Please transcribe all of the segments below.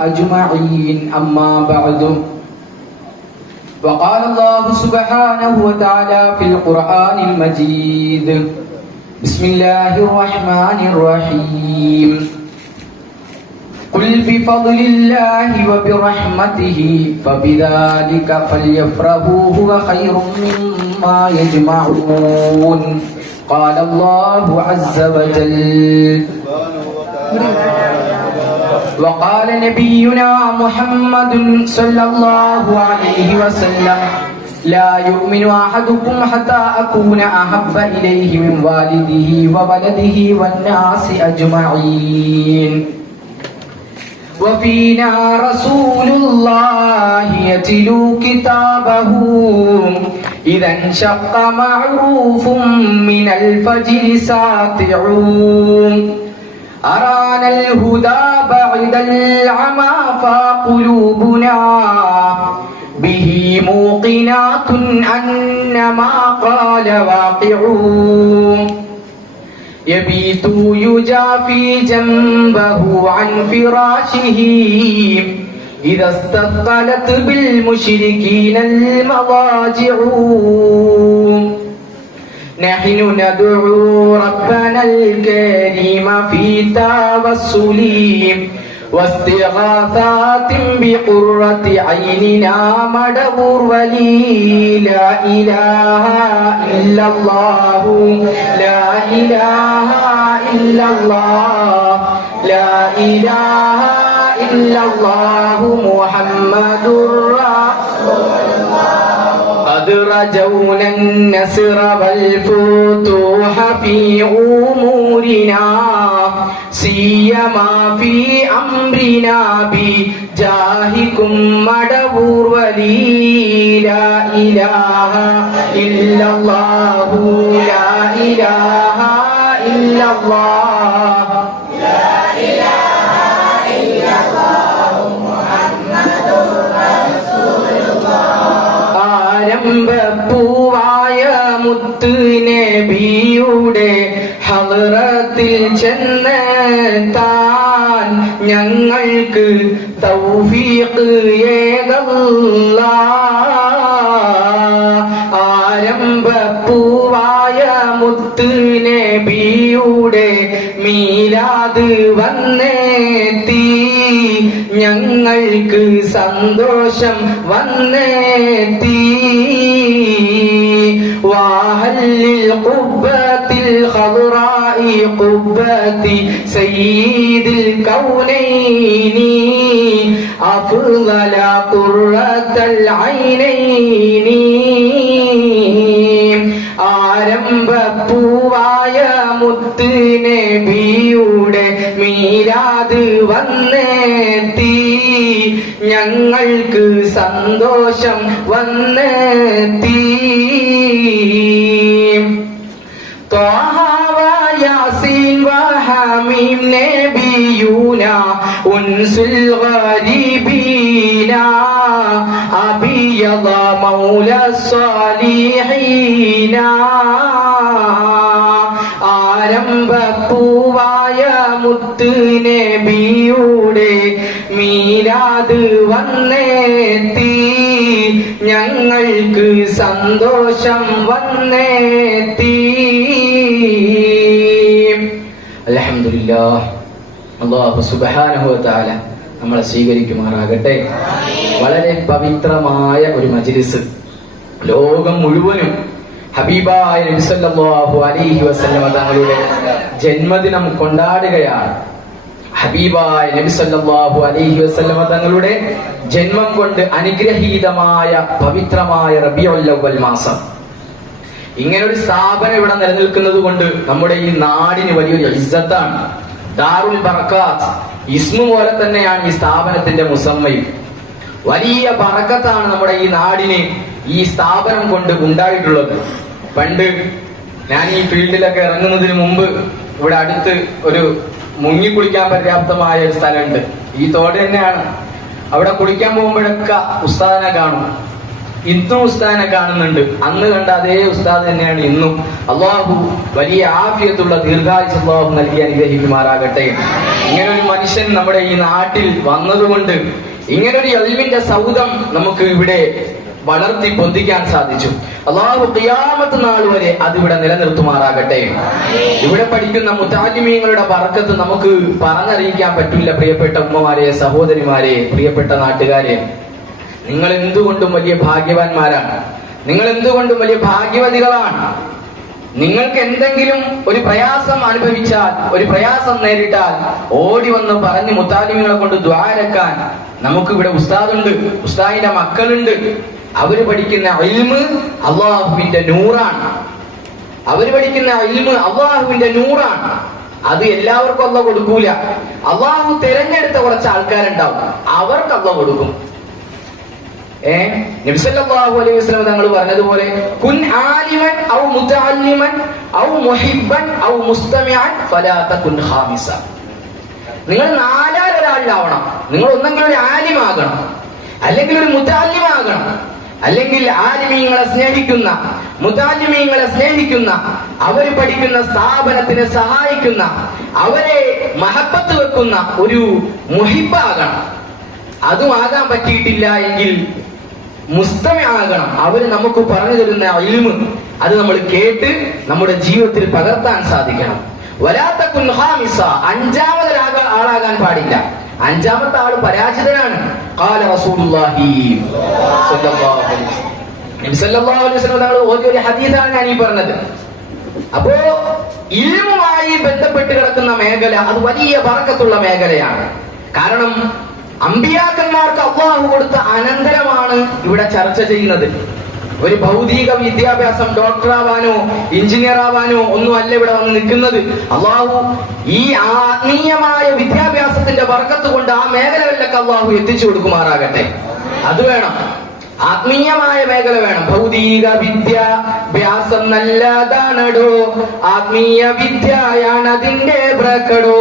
أجمعين أما بعد وقال الله سبحانه وتعالى في القرآن المجيد بسم الله الرحمن الرحيم قل بفضل الله وبرحمته فبذلك فليفرحوا هو خير مما يجمعون قال الله عز وجل وقال نبينا محمد صلى الله عليه وسلم لا يؤمن أحدكم حتى أكون أحب إليه من والده وولده والناس أجمعين وفينا رسول الله يتلو كتابه إذا انشق معروف من الفجر ساطعون أرانا الهدى بعد العمى فقلوبنا به موقنات أن ما قال واقعون يبيت يجافي جنبه عن فراشه إذا استثقلت بالمشركين المضاجع نحن ندعو ربنا الكريم في توسل واستغاثات بقرة عيننا مدبر ولي لا إله إلا الله لا إله إلا الله لا إله إلا الله محمد رسول الله قد رجونا النصر والفتوح في أمورنا سيما في أمرنا بجاهكم مدبور ولي لا إله إلا الله لا إله إلا الله لا إله إلا الله محمد رسول الله ആരംഭപ്പൂവായ മുത്ത് നബിയുടെ ഹളറത്തിൽ ചെന്നെത്താൻ ഞങ്ങൾക്ക് തൗഫീഖ് ഏകല്ലാഹ് ആരംഭപ്പൂവായ മുത്ത് നബിയുടെ മീലാദ് വന്നെത്തി ഞങ്ങൾക്ക് സന്തോഷം വന്നെത്തി വാഹല്ലിൽ ഖുബ്ബത്തിൽ ഖദറാഇ ഖുബ്ബത്തി സയ്യിദിൽ കൗനൈനി അഫ്ളല ഖുർറത്തൽ ഐനൈനി ആരംഭപ്പൂവായ മുത്ത് നബിയുടെ മീലാദ് വന്നെത്തി ഞങ്ങൾക്ക് സന്തോഷം വന്നെത്തി ത്വാഹ യാസീൻ വഹമീം നബിയൂന ഉൻസുൽ ഗരീബീന അബിയദ മൗല സ്വാലിഹീന ആരംഭപ്പൂവായ മുത്ത് നബിയുടെ മീലാദ് വന്നെത്തി ഞങ്ങൾക്ക് സന്തോഷം വന്നെത്തി അൽഹംദുലില്ലാഹ് അല്ലാഹു സുബ്ഹാനഹു വ തആല നമ്മളെ സ്വീകരിക്കുമാറാകട്ടെ. വളരെ പവിത്രമായ ഒരു മജ്ലിസ്, ലോകം മുഴുവനും ഹബീബായ നബി സല്ലല്ലാഹു അലൈഹി വസല്ലമ തങ്ങളുടെ ജന്മദിനം കൊണ്ടാടുകയാണ്. ഹബീബായ നബി സല്ലല്ലാഹു അലൈഹി വസല്ലമ തങ്ങളുടെ ജന്മം കൊണ്ട് അനുഗ്രഹീതമായ പവിത്രമായ റബീഉൽ അവ്വൽ മാസം, ഇങ്ങനൊരു സ്ഥാപനം ഇവിടെ നിലനിൽക്കുന്നത് കൊണ്ട് നമ്മുടെ ഈ നാടിന് വലിയൊരു ഇസ്സത്താണ്. ദാറുൽ ബറകാത്ത് ഇസ്മു പോലെ തന്നെയാണ് ഈ സ്ഥാപനത്തിന്റെ മുസമ്മയും. വലിയ ബറക്കത്താണ് നമ്മുടെ ഈ നാടിന് ഈ സ്ഥാപനം കൊണ്ട് ഉണ്ടായിട്ടുള്ളത്. പണ്ട് ഞാൻ ഈ ഫീൽഡിലൊക്കെ ഇറങ്ങുന്നതിന് മുമ്പ് ഇവിടെ അടുത്ത് ഒരു മുങ്ങിക്കുളിക്കാൻ പര്യാപ്തമായ ഒരു സ്ഥലമുണ്ട്. ഈ തോട് തന്നെയാണ്. അവിടെ കുളിക്കാൻ പോകുമ്പോഴൊക്കെ ഉസ്താദിനെ കാണും. ഇന്നും ഉസ്താദിനെ കാണുന്നുണ്ട്. അന്ന് കണ്ട അതേ ഉസ്താദ് തന്നെയാണ് ഇന്നും. അള്ളാഹു വലിയ ആഫിയത്തുള്ള ദീർഘായുസ്സ് അള്ളാഹു നൽകി അനുഗ്രഹിക്കുമാറാകട്ടെ. ഇങ്ങനെ ഒരു മനുഷ്യൻ നമ്മുടെ ഈ നാട്ടിൽ വന്നതുകൊണ്ട് ഇങ്ങനൊരു ഇൽമിന്റെ സൗധം നമുക്ക് ഇവിടെ വളർത്തി പൊന്തിക്കാൻ സാധിച്ചു. അല്ലാഹു ഖിയാമത്ത് നാൾ വരെ അതിവിടെ നിലനിർത്തുമാറാകട്ടെ. ഇവിടെ പഠിക്കുന്ന മുതഅല്ലിമീങ്ങളുടെ ബർക്കത്ത് നമുക്ക് പറഞ്ഞറിയിക്കാൻ പറ്റില്ല. പ്രിയപ്പെട്ട ഉമ്മമാരെ, സഹോദരിമാരെ, പ്രിയപ്പെട്ട നാട്ടുകാരെ, നിങ്ങൾ എന്തുകൊണ്ടും വലിയ ഭാഗ്യവാന്മാരാണ്. നിങ്ങൾ എന്തുകൊണ്ടും വലിയ ഭാഗ്യവതികളാണ്. നിങ്ങൾക്ക് എന്തെങ്കിലും ഒരു പ്രയാസം അനുഭവിച്ചാൽ, ഒരു പ്രയാസം നേരിട്ടാൽ ഓടി വന്ന് പറഞ്ഞ് മുതഅല്ലിമീങ്ങളെ കൊണ്ട് ദുആരക്കാൻ നമുക്കിവിടെ ഉസ്താദുണ്ട്, ഉസ്താദിന്റെ മക്കളുണ്ട്. അവര് പഠിക്കുന്ന ഇൽമ് അള്ളാഹുവിന്റെ നൂറാണ്. അവര് പഠിക്കുന്ന ഇൽമ് അള്ളാഹുവിന്റെ നൂറാണ്. അത് എല്ലാവർക്കും അള്ളാഹ് കൊടുക്കൂല. അള്ളാഹു തിരഞ്ഞെടുത്ത കുറച്ച് ആൾക്കാരുണ്ടാവും, അവർക്ക് അള്ളാഹ് കൊടുക്കും. നബി സല്ലല്ലാഹു അലൈഹി വസല്ലം തങ്ങൾ പറഞ്ഞതുപോലെ കുൻ ആലിമൻ ഔ മുതഅല്ലിമൻ ഔ മുഹിബ്ബൻ ഔ മുസ്തമിഅൻ ഫലാ തകുൻ ഖാമിസ. നിങ്ങൾ നാലാൽ ഒരാളിലാവണം. നിങ്ങൾ ഒന്നെങ്കിലും ഒരു ആലിമാകണം, അല്ലെങ്കിൽ ഒരു മുതഅല്ലിമാകണം, അല്ലെങ്കിൽ ആലിമീങ്ങളെ സ്നേഹിക്കുന്ന, മുതഅല്ലിമീങ്ങളെ സ്നേഹിക്കുന്ന, അവര് പഠിക്കുന്ന സ്ഥാപനത്തിനെ സഹായിക്കുന്ന, അവരെ മഹബത്ത് വെക്കുന്ന ഒരു മുഹിബ്ബാകണം. അതും ആകാൻ പറ്റിയിട്ടില്ല എങ്കിൽ മുസ്തമി ആകണം. അവര് നമുക്ക് പറഞ്ഞു തരുന്ന ഇൽമ് അത് നമ്മൾ കേട്ട് നമ്മുടെ ജീവിതത്തിൽ പകർത്താൻ സാധിക്കണം. വലാത്തകുൻ ഖാമിസ, അഞ്ചാമത് ആളാകാൻ പാടില്ല. അഞ്ചാമത്തെ ആള് പരാജിതനാണ്. ഖാല റസൂലുള്ളാഹി സ്വല്ലല്ലാഹു അലൈഹി വസല്ലം, നബി സല്ലല്ലാഹു അലൈഹി വസല്ലം തങ്ങൾ ഓതിയ ഒരു ഹദീസാണ് ഞാൻ ഈ പറഞ്ഞത്. അപ്പോ ഇൽമുമായി ബന്ധപ്പെട്ട് കിടക്കുന്ന മേഖല അത് വലിയ ബർക്കത്തുള്ള മേഖലയാണ്. കാരണം അമ്പിയാക്കന്മാർക്ക് അല്ലാഹു കൊടുത്ത അനന്തരമാണ് ഇവിടെ ചർച്ച ചെയ്യുന്നത്. ഒരു ഭൗതിക വിദ്യാഭ്യാസം, ഡോക്ടർ ആവാനോ എഞ്ചിനീയർ ആവാനോ ഒന്നും അല്ല ഇവിടെ വന്ന് നിൽക്കുന്നത്. അല്ലാഹു ഈ ആത്മീയമായ വിദ്യാഭ്യാസത്തിന്റെ ബർക്കത്ത് കൊണ്ട് ആ മേഖലകളിലൊക്കെ അല്ലാഹു എത്തിച്ചു കൊടുക്കുമാറാകട്ടെ. അത് വേണം, ആത്മീയമായ മേഖല വേണം. ഭൗതിക വിദ്യാഭ്യാസം നല്ലതാണടോ, ആത്മീയ വിദ്യയാണ് അതിന്റെ ബ്രക്കടോ.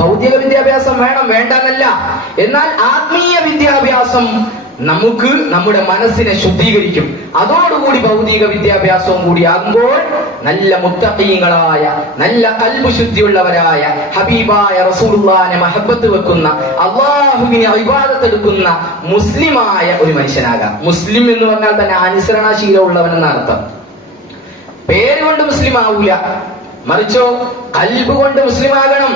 ഭൗതിക വിദ്യാഭ്യാസം വേണം, വേണ്ടെന്നല്ല. എന്നാൽ ആത്മീയ വിദ്യാഭ്യാസം നമുക്ക് നമ്മുടെ മനസ്സിനെ ശുദ്ധീകരിക്കും. അതോടുകൂടി ഭൗതിക വിദ്യാഭ്യാസവും കൂടി ആകുമ്പോൾ നല്ല മുത്തഖീങ്ങളായ, നല്ല ഖൽബ് ശുദ്ധിയുള്ളവരായ, ഹബീബായ റസൂലുള്ളാഹിനെ മഹബത്ത് വെക്കുന്ന, അല്ലാഹുവിനെ ഇബാദത്ത് എടുക്കുന്ന മുസ്ലിമായ ഒരു മനുഷ്യനാകാം. മുസ്ലിം എന്ന് പറഞ്ഞാൽ തന്നെ അനുസരണശീലമുള്ളവൻ എന്ന അർത്ഥം. പേര് കൊണ്ട് മുസ്ലിം ആവൂല, മറിച്ചോ ഖൽബ് കൊണ്ട് മുസ്ലിം ആകണം.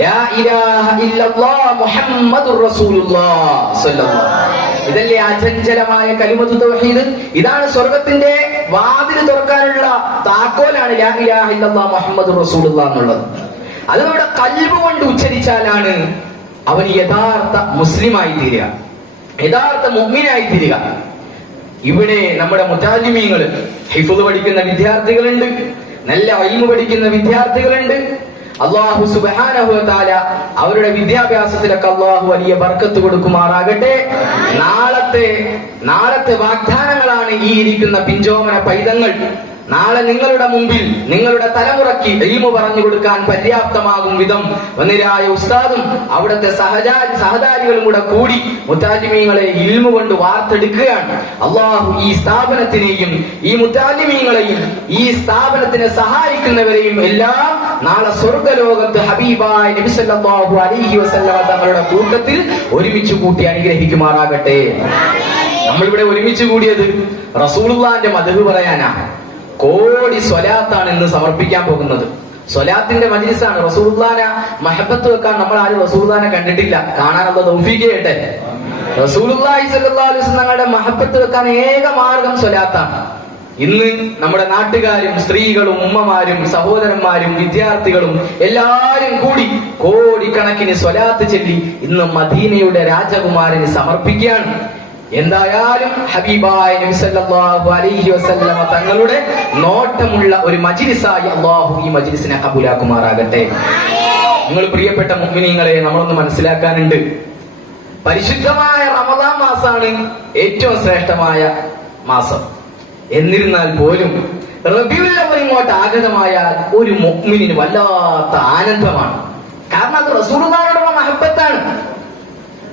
ലാ ഇലാഹ ഇല്ലല്ലാഹ് മുഹമ്മദുർ റസൂലുള്ളാഹ് സ്വല്ലല്ലാഹു. ഇതല്ലേ അചഞ്ചലമായ കലിമത്തു തൗഹീദ്. ഇതാണ് സ്വർഗത്തിന്റെ വാതിൽ തുറക്കാനുള്ള താക്കോലാണ് ലാ ഇലാഹ ഇല്ലല്ലാഹ് മുഹമ്മദുർ റസൂലുള്ളാഹ് എന്നുള്ളത്. അത് നമ്മുടെ ഖൽബ് കൊണ്ട് ഉച്ചരിച്ചാലാണ് അവൻ യഥാർത്ഥ മുസ്ലിമായി തീരുക, യഥാർത്ഥ മുഅ്മിനായി തീരുക. ഇവിടെ നമ്മുടെ മുതഅല്ലിമീങ്ങൾ, ഹിഫ്ള് പഠിക്കുന്ന വിദ്യാർത്ഥികളുണ്ട്, നല്ല ഇൽമു പഠിക്കുന്ന വിദ്യാർത്ഥികളുണ്ട്. അല്ലാഹു സുബ്ഹാനഹു വ തആല അവരുടെ വിദ്യാഭ്യാസത്തിലൊക്കെ അല്ലാഹു വലിയ ബർക്കത്ത് കൊടുക്കുമാറാകട്ടെ. നാളത്തെ വാഗ്ദാനങ്ങളാണ് ഈ ഇരിക്കുന്ന പിഞ്ചോമന പൈതങ്ങൾ. നാളെ നിങ്ങളുടെ മുമ്പിൽ നിങ്ങളുടെ തലമുറയ്ക്ക് ഇൽമു പറഞ്ഞു കൊടുക്കാൻ പര്യാപ്തമാകും വിധം ഒന്നിരായ ഉസ്താദും അവിടുത്തെ സഹചാരികളും കൂടെ കൂടി മുതഅല്ലിമീങ്ങളെ ഇൽമു കൊണ്ട് വാർത്തെടുക്കുകയാണ്. അല്ലാഹു ഈ സ്ഥാപനത്തിനെയും ഈ മുതഅല്ലിമീങ്ങളെയും ഈ സ്ഥാപനത്തിനെ സഹായിക്കുന്നവരെയും എല്ലാം നാളെ സ്വർഗ്ഗലോകത്ത് ഹബീബായ നബി സല്ലല്ലാഹു അലൈഹി വസല്ലം തങ്ങളുടെ കൂട്ടത്തിൽ ഒരുമിച്ച് കൂട്ടി അനുഗ്രഹിക്കുമാറാകട്ടെ. നമ്മളിവിടെ ഒരുമിച്ച് കൂടിയത് റസൂലുള്ളാഹിന്റെ മദ്ഹ് പറയാനാ. കോടി സ്വലാത്താണ് ഇന്ന് സമർപ്പിക്കാൻ പോകുന്നത്. സ്വലാത്തിന്റെ മജ്ലിസാണ്. റസൂലുള്ളാഹിനെ മഹബത്ത് വെക്കാൻ നമ്മൾ ആരും റസൂലുള്ളാഹിനെ കണ്ടിട്ടില്ല, കാണാനുള്ള തൗഫീഖ് ചെയ്യട്ടെ. റസൂലുള്ളാഹി സ്വല്ലല്ലാഹു അലൈഹി വസല്ലം തങ്ങളുടെ മഹബത്ത് വെക്കാൻ ഏക മാർഗം സ്വലാത്താണ്. ഇന്ന് നമ്മുടെ നാട്ടുകാരും സ്ത്രീകളും ഉമ്മമാരും സഹോദരന്മാരും വിദ്യാർത്ഥികളും എല്ലാരും കൂടി കോടിക്കണക്കിന് സ്വലാത്ത് ചൊല്ലി ഇന്ന് മദീനയുടെ രാജകുമാരന് സമർപ്പിക്കുകയാണ്. എന്തായാലും ഹബീബായ നബി സല്ലല്ലാഹു അലൈഹി വസല്ലം തങ്ങളുടെ നോട്ടമുള്ള ഒരു മജ്ലിസായി അല്ലാഹു ഈ മജ്ലിസിനെ കബൂലാക്കുമാറാകട്ടെ. നിങ്ങൾ പ്രിയപ്പെട്ട മുഅ്മിനീങ്ങളെ, നമ്മളൊന്ന് മനസ്സിലാക്കാനുണ്ട്. പരിശുദ്ധമായ റമദാൻ മാസമാണ് ഏറ്റവും ശ്രേഷ്ഠമായ മാസം. എന്നിരുന്നാൽ പോലും റബീഉൽ അവ്വൽ ഇങ്ങോട്ട് ആഗതമായാൽ ഒരു മുഅ്മിനിന് വല്ലാത്ത ആനന്ദമാണ്. കാരണം അത് റസൂലുള്ളാഹിയോടുള്ള മഹബത്താണ്.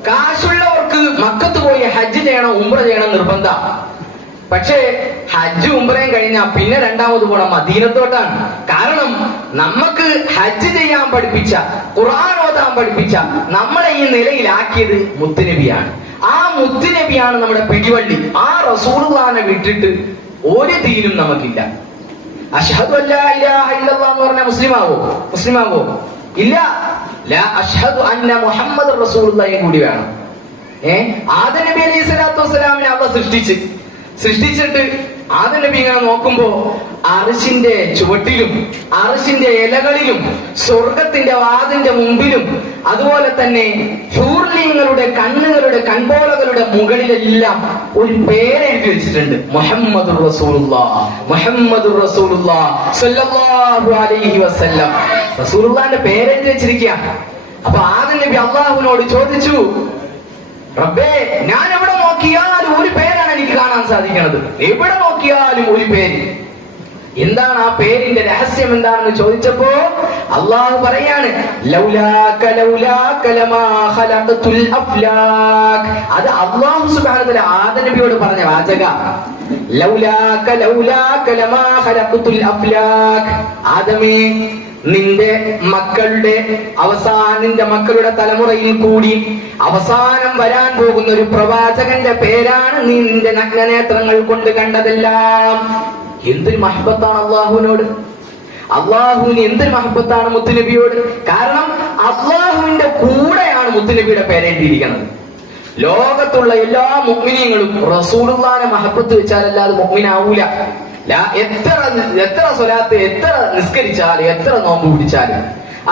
കാശുള്ളവർക്ക് മക്കത്ത് പോയി ഹജ്ജ് ചെയ്യണം, ഉംറ ചെയ്യണം നിർബന്ധം. പക്ഷേ ഹജ്ജ് ഉംറയും കഴിഞ്ഞാൽ പിന്നെ രണ്ടാമത് പോണം മദീനത്തോട്ടാണ്. കാരണം നമുക്ക് ഹജ്ജ് ചെയ്യാൻ പഠിപ്പിച്ച, ഖുർആൻ ഓതാൻ പഠിപ്പിച്ച, നമ്മളെ ഈ നിലയിലാക്കിയത് മുത്തുനബിയാണ്. ആ മുത്തുനബിയാണ് നമ്മുടെ പിടിവള്ളി. ആ റസൂലുള്ളാഹിനെ വിട്ടിട്ട് ഒരു ദീനും നമുക്കില്ല. അഷ്ഹദു അല്ലാ ഇലാഹ ഇല്ലല്ലാഹ് എന്ന് പറഞ്ഞാൽ മുസ്ലിമാവോ? ഇല്ല. ലാ അഷ്ഹദു അന്ന മുഹമ്മദ് റസൂലുള്ളാഹി കൂടി വേണം. ആദം നബി അലൈഹി സ്വലാത്തു വസ്സലാമിനെ അള്ളാഹ് സൃഷ്ടിച്ചിട്ട് ആദം നബി ഇങ്ങനെ നോക്കുമ്പോ അർശിന്റെ ചുവട്ടിലും അർശിന്റെ ഇലകളിലും സ്വർഗത്തിന്റെ വാതിന്റെ മുമ്പിലും അതുപോലെ തന്നെ ഹൂർലിങ്ങളുടെ കൺപോളകളുടെ മുകളിലെല്ലാം ഒരു പേരെഴുതി വെച്ചിട്ടുണ്ട്. മുഹമ്മദുർ റസൂലുള്ളാഹ് സ്വല്ലല്ലാഹു അലൈഹി വസല്ലം. റസൂലുള്ളാഹിന്റെ പേരെഴുതി വെച്ചിരിക്കുക. അപ്പൊ ആദം നബി അള്ളാഹുവിനോട് ചോദിച്ചു, റബ്ബേ, ഞാൻ എവിടെ നോക്കിയാലും ഒരു പേരാണ് എനിക്ക് കാണാൻ സാധിക്കുന്നത്. എവിടെ നോക്കിയാലും ഒരു പേര്. എന്താണ് ആ പേരിന്റെ രഹസ്യം എന്താണെന്ന് ചോദിച്ചപ്പോ അള്ളാഹു പറയാണ്, അത് അള്ളാഹു സുബ്ഹാനഹു വ തആല ആദം നബിയോട് പറഞ്ഞ വാചക. ആദമേ, നിന്റെ മക്കളുടെ തലമുറയിൽ കൂടി അവസാനം വരാൻ പോകുന്ന ഒരു പ്രവാചകന്റെ പേരാണ് നീ നിന്റെ നഗ്നനേത്രങ്ങൾ കൊണ്ട് കണ്ടതെല്ലാം. എന്തൊരു മഹബത്താണ് അള്ളാഹുവിനോട്. അള്ളാഹുവിന് എന്തൊരു മഹബത്താണ് മുത്തുനബിയോട്. കാരണം അള്ളാഹുവിന്റെ കൂടെയാണ് മുത്തുനബിയുടെ പേരെഴുതിയിരിക്കുന്നത്. ലോകത്തുള്ള എല്ലാ മുഅ്മിനീങ്ങളും റസൂലുള്ളാഹിനെ മഹബത്ത് വെച്ചാലല്ലാതെ മുഅ്മിനാവൂല. എത്ര സ്വലാത്ത്, എത്ര നിസ്കരിച്ചാലും, എത്ര നോമ്പ് പിടിച്ചാലും